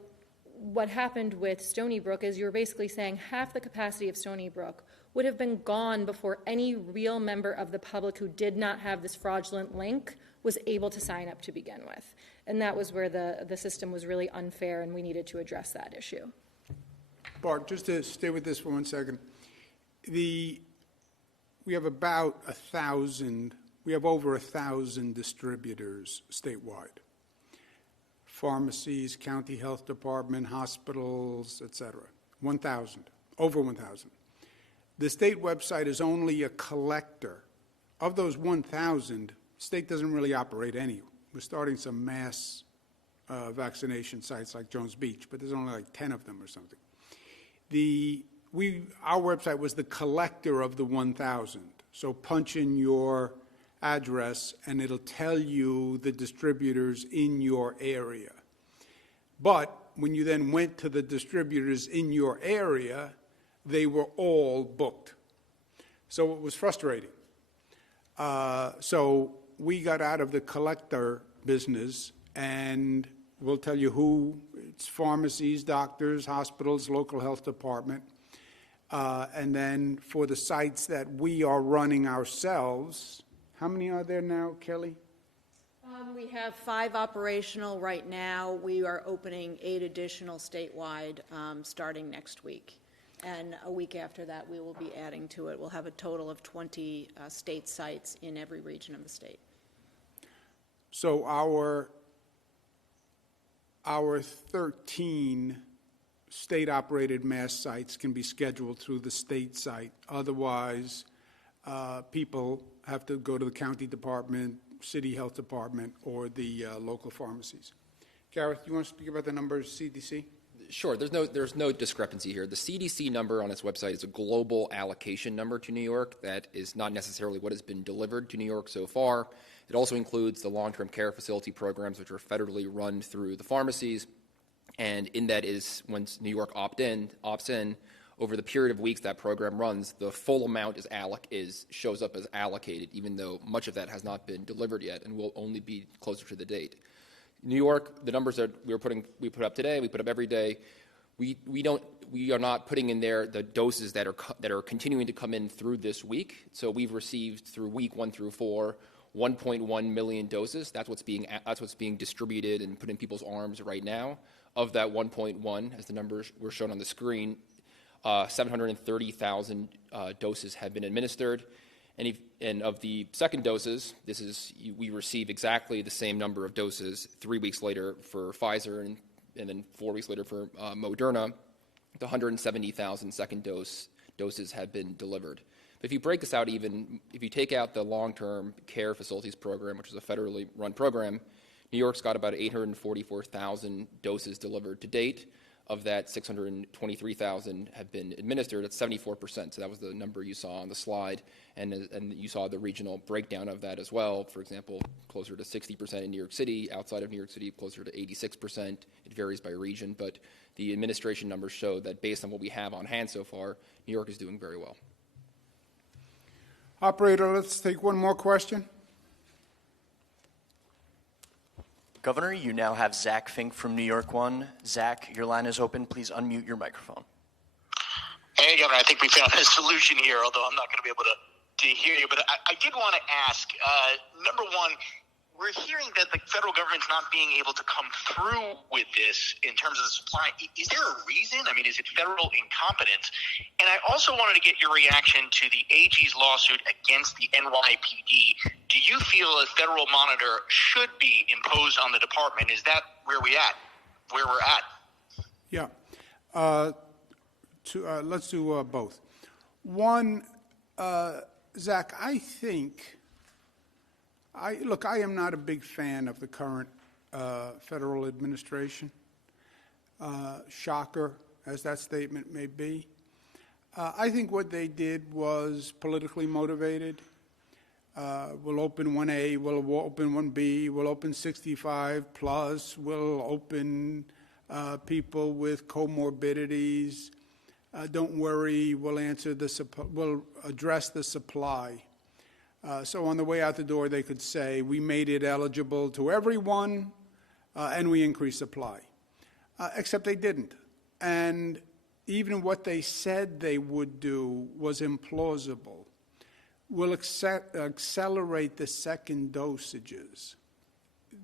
what happened with Stony Brook is you're basically saying half the capacity of Stony Brook would have been gone before any real member of the public who did not have this fraudulent link was able to sign up to begin with. And that was where the system was really unfair, and we needed to address that issue. Bart, just to stay with this for 1 second. We have about 1,000, we have over 1,000 distributors statewide. Pharmacies, county health department, hospitals, et cetera. 1,000, over 1,000. The state website is only a collector. Of those 1,000, state doesn't really operate any. We're starting some mass vaccination sites like Jones Beach, but there's only like 10 of them or something. Our website was the collector of the 1,000. So punch in your address and it'll tell you the distributors in your area. But when you then went to the distributors in your area, they were all booked. So it was frustrating. So we got out of the collector business, and we'll tell you who. It's pharmacies, doctors, hospitals, local health department. And then for the sites that we are running ourselves, how many are there now, Kelly? We have 5 operational right now. We are opening 8 additional statewide starting next week. And a week after that, we will be adding to it. We'll have a total of 20 state sites in every region of the state. So our 13 state-operated mass sites can be scheduled through the state site. Otherwise, people have to go to the county department, city health department, or the local pharmacies. Gareth, you want to speak about the numbers, CDC? Sure. There's no discrepancy here. The CDC number on its website is a global allocation number to New York. That is not necessarily what has been delivered to New York so far. It also includes the long-term care facility programs, which are federally run through the pharmacies. And in that is, once New York opts in, over the period of weeks that program runs, the full amount shows up as allocated, even though much of that has not been delivered yet and will only be closer to the date. New York, the numbers that we put up today, we put up every day. We are not putting in there the doses that are continuing to come in through this week. So we've received through week 1 through 4, 1.1 million doses. That's what's being distributed and put in people's arms right now. Of that 1.1, as the numbers were shown on the screen, 730,000 doses have been administered. And of the second doses, we receive exactly the same number of doses 3 weeks later for Pfizer and then 4 weeks later for Moderna. The 170,000 second doses have been delivered. But if you break this out if you take out the long-term care facilities program, which is a federally run program, New York's got about 844,000 doses delivered to date. Of that, 623,000 have been administered. That's 74%. So that was the number you saw on the slide. And you saw the regional breakdown of that as well. For example, closer to 60% in New York City. Outside of New York City, closer to 86%. It varies by region. But the administration numbers show that based on what we have on hand so far, New York is doing very well. Operator, let's take one more question. Governor, you now have Zach Fink from New York One. Zach, your line is open. Please unmute your microphone. Hey, Governor, I think we found a solution here, although I'm not going to be able to hear you. But I did want to ask, number one, we're hearing that the federal government's not being able to come through with this in terms of the supply. Is there a reason? I mean, is it federal incompetence? And I also wanted to get your reaction to the AG's lawsuit against the NYPD. Do you feel a federal monitor should be imposed on the department? Is that where we're at? Yeah. Let's do both. One, Zach, I think, I am not a big fan of the current federal administration. Shocker, as that statement may be. I think what they did was politically motivated. We'll open 1A, we'll open 1B, we'll open 65 plus, we'll open people with comorbidities. don't worry, we'll address the supply. So on the way out the door, they could say, we made it eligible to everyone, and we increased supply. Except they didn't. And even what they said they would do was implausible. We'll accelerate the second dosages.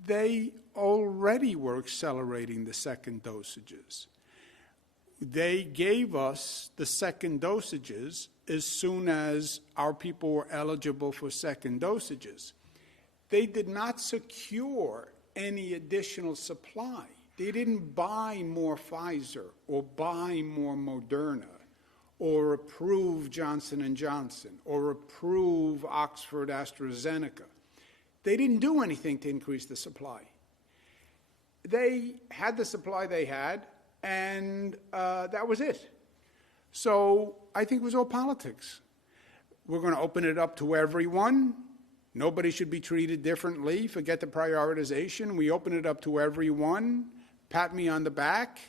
They already were accelerating the second dosages. They gave us the second dosages as soon as our people were eligible for second dosages. They did not secure any additional supply. They didn't buy more Pfizer or buy more Moderna or approve Johnson & Johnson or approve Oxford AstraZeneca. They didn't do anything to increase the supply. They had the supply they had, and that was it. So I think it was all politics. We're going to open it up to everyone. Nobody should be treated differently. Forget the prioritization. We open it up to everyone. Pat me on the back.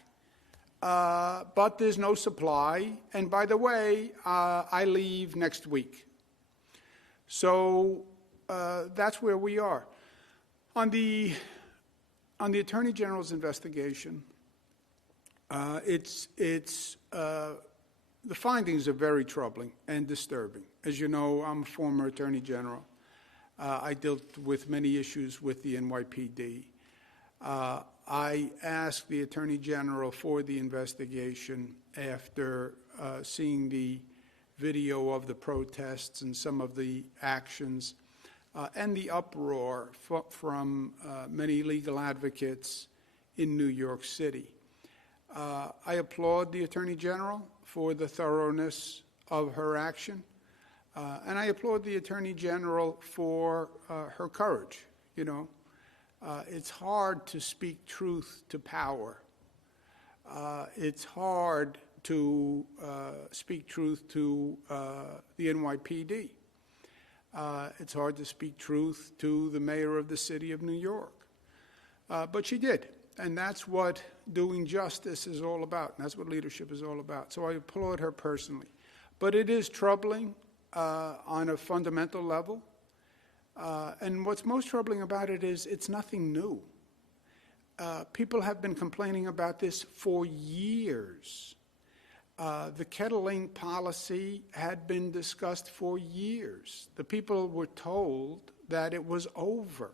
But there's no supply. And by the way, I leave next week. So that's where we are. On the Attorney General's investigation, the findings are very troubling and disturbing. As you know, I'm a former Attorney General. I dealt with many issues with the NYPD. I asked the Attorney General for the investigation after seeing the video of the protests and some of the actions and the uproar from many legal advocates in New York City. I applaud the Attorney General for the thoroughness of her action, and I applaud the Attorney General for her courage. You know, it's hard to speak truth to power. It's hard to speak truth to the NYPD. It's hard to speak truth to the mayor of the city of New York. But she did. And that's what doing justice is all about. And that's what leadership is all about. So I applaud her personally. But it is troubling on a fundamental level. And what's most troubling about it is it's nothing new. People have been complaining about this for years. The kettling policy had been discussed for years. The people were told that it was over.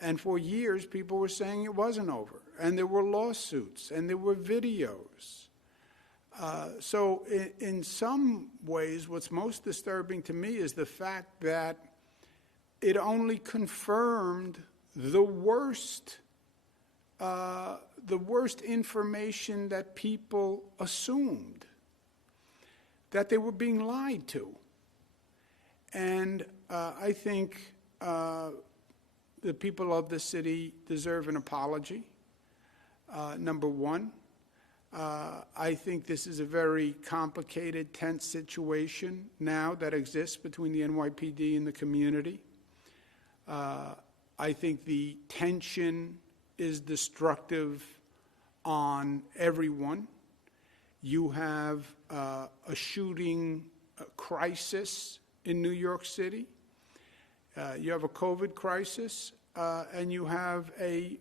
And for years, people were saying it wasn't over. And there were lawsuits, and there were videos. So in some ways, what's most disturbing to me is the fact that it only confirmed the worst information that people assumed, that they were being lied to. And I think the people of the city deserve an apology, number one. I think this is a very complicated, tense situation now that exists between the NYPD and the community. I think the tension is destructive on everyone. You have a shooting crisis in New York City. You have a COVID crisis, and you have a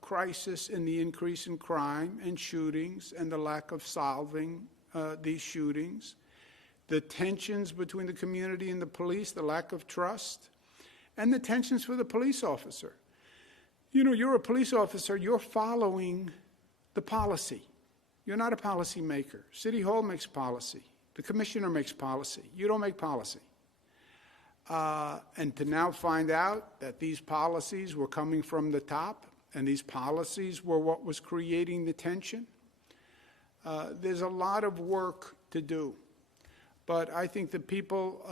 crisis in the increase in crime and shootings and the lack of solving these shootings, the tensions between the community and the police, the lack of trust, and the tensions for the police officer. You know, you're a police officer, you're following the policy. You're not a policy maker. City Hall makes policy. The commissioner makes policy. You don't make policy. And to now find out that these policies were coming from the top and these policies were what was creating the tension, there's a lot of work to do. But I think the people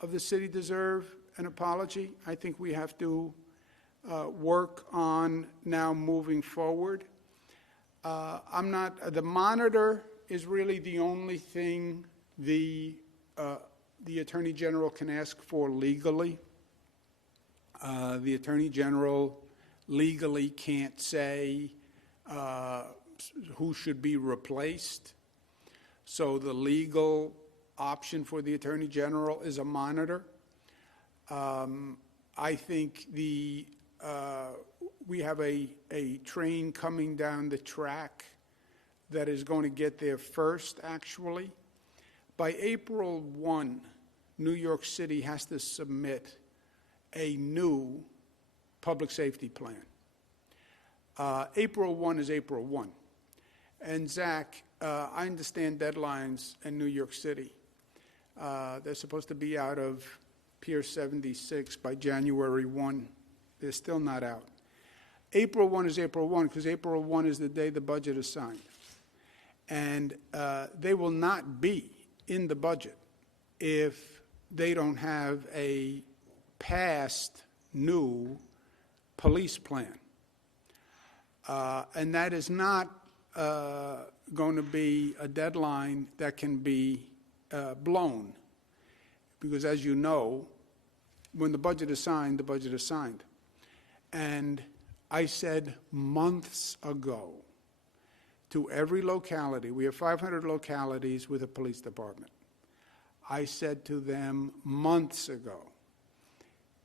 of the city deserve an apology. I think we have to work on now moving forward. The monitor is really the only thing the Attorney General can ask for legally. The Attorney General legally can't say who should be replaced. So the legal option for the Attorney General is a monitor. I think we have a train coming down the track that is going to get there first, actually. By April 1, New York City has to submit a new public safety plan. April 1 is April 1. And Zach, I understand deadlines in New York City. They're supposed to be out of Pier 76 by January 1. They're still not out. April 1 is April 1 because April 1 is the day the budget is signed. And they will not be in the budget if they don't have a passed new police plan. And that is not going to be a deadline that can be blown. Because as you know, when the budget is signed, the budget is signed. And I said months ago to every locality, we have 500 localities with a police department. I said to them months ago,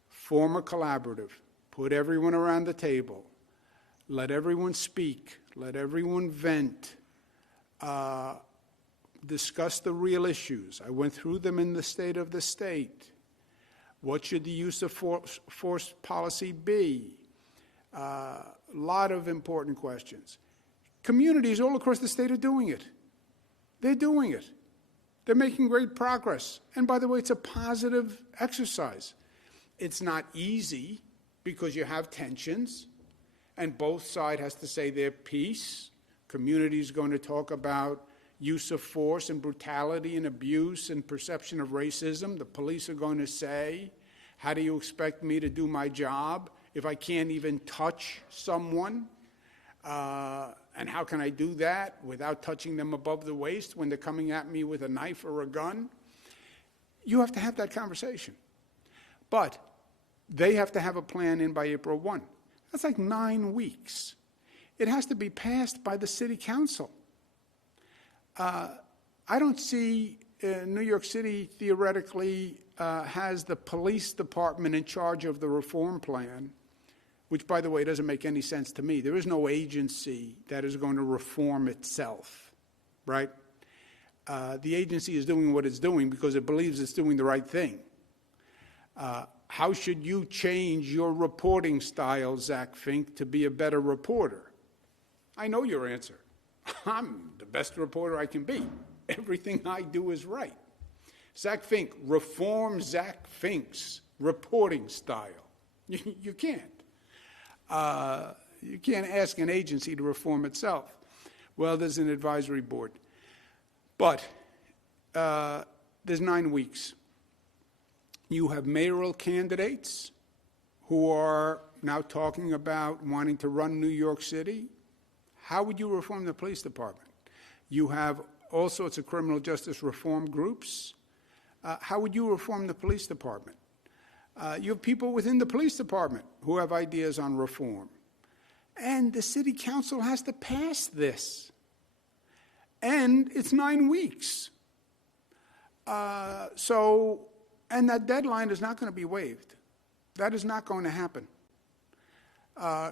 form a collaborative, put everyone around the table, let everyone speak, let everyone vent, discuss the real issues. I went through them in the state of the state. What should the use of force policy be? A lot of important questions. Communities all across the state are doing it. They're doing it. They're making great progress. And by the way, it's a positive exercise. It's not easy because you have tensions, and both sides has to say their piece. Community is going to talk about use of force and brutality and abuse and perception of racism. The police are going to say, how do you expect me to do my job if I can't even touch someone? And how can I do that without touching them above the waist when they're coming at me with a knife or a gun? You have to have that conversation. But they have to have a plan in by April 1. That's like 9 weeks. It has to be passed by the city council. I don't see New York City theoretically has the police department in charge of the reform plan, which, by the way, doesn't make any sense to me. There is no agency that is going to reform itself, right? The agency is doing what it's doing because it believes it's doing the right thing. How should you change your reporting style, Zach Fink, to be a better reporter? I know your answer. I'm the best reporter I can be. Everything I do is right. Zach Fink, reform Zach Fink's reporting style. You can't. You can't ask an agency to reform itself. Well, there's an advisory board. But there's 9 weeks. You have mayoral candidates who are now talking about wanting to run New York City. How would you reform the police department? You have all sorts of criminal justice reform groups. How would you reform the police department? You have people within the police department who have ideas on reform. And the city council has to pass this. And it's 9 weeks. And that deadline is not going to be waived. That is not going to happen.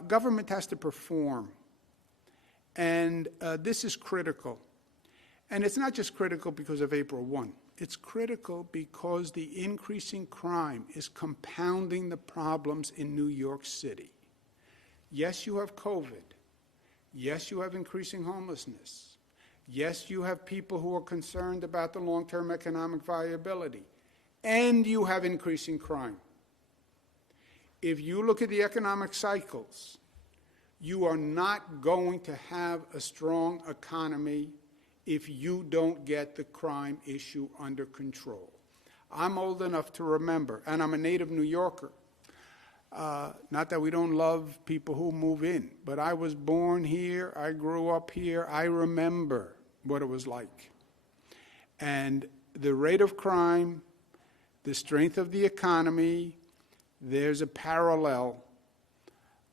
Government has to perform. And this is critical. And it's not just critical because of April 1. It's critical because the increasing crime is compounding the problems in New York City. Yes, you have COVID. Yes, you have increasing homelessness. Yes, you have people who are concerned about the long-term economic viability. And you have increasing crime. If you look at the economic cycles, you are not going to have a strong economy if you don't get the crime issue under control. I'm old enough to remember, and I'm a native New Yorker. Not that we don't love people who move in, but I was born here, I grew up here, I remember what it was like. And the rate of crime, the strength of the economy, there's a parallel.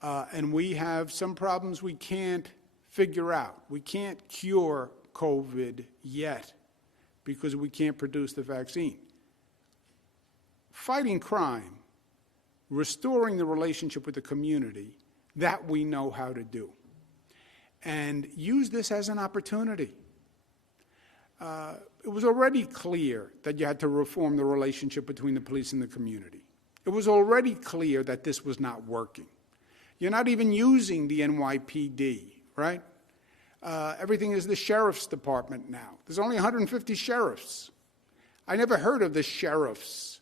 And we have some problems we can't figure out. We can't cure COVID yet because we can't produce the vaccine. Fighting crime, restoring the relationship with the community, that we know how to do. And use this as an opportunity. It was already clear that you had to reform the relationship between the police and the community. It was already clear that this was not working. You're not even using the NYPD, right? Everything is the sheriff's department now. There's only 150 sheriffs. I never heard of the sheriffs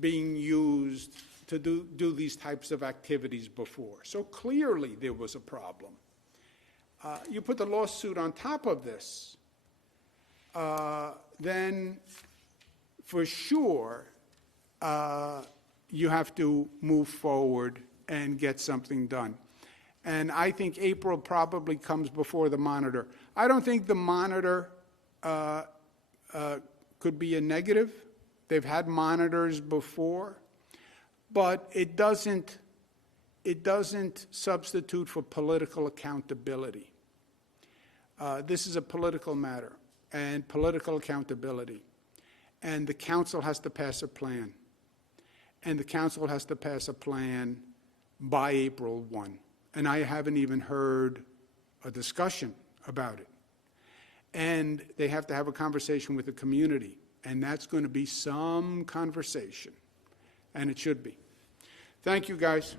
being used to do these types of activities before. So clearly there was a problem. You put the lawsuit on top of this, then for sure you have to move forward and get something done. And I think April probably comes before the monitor. I don't think the monitor could be a negative. They've had monitors before, but it doesn't substitute for political accountability. This is a political matter and political accountability. And the council has to pass a plan. And the council has to pass a plan by April 1. And I haven't even heard a discussion about it. And they have to have a conversation with the community. And that's going to be some conversation. And it should be. Thank you, guys.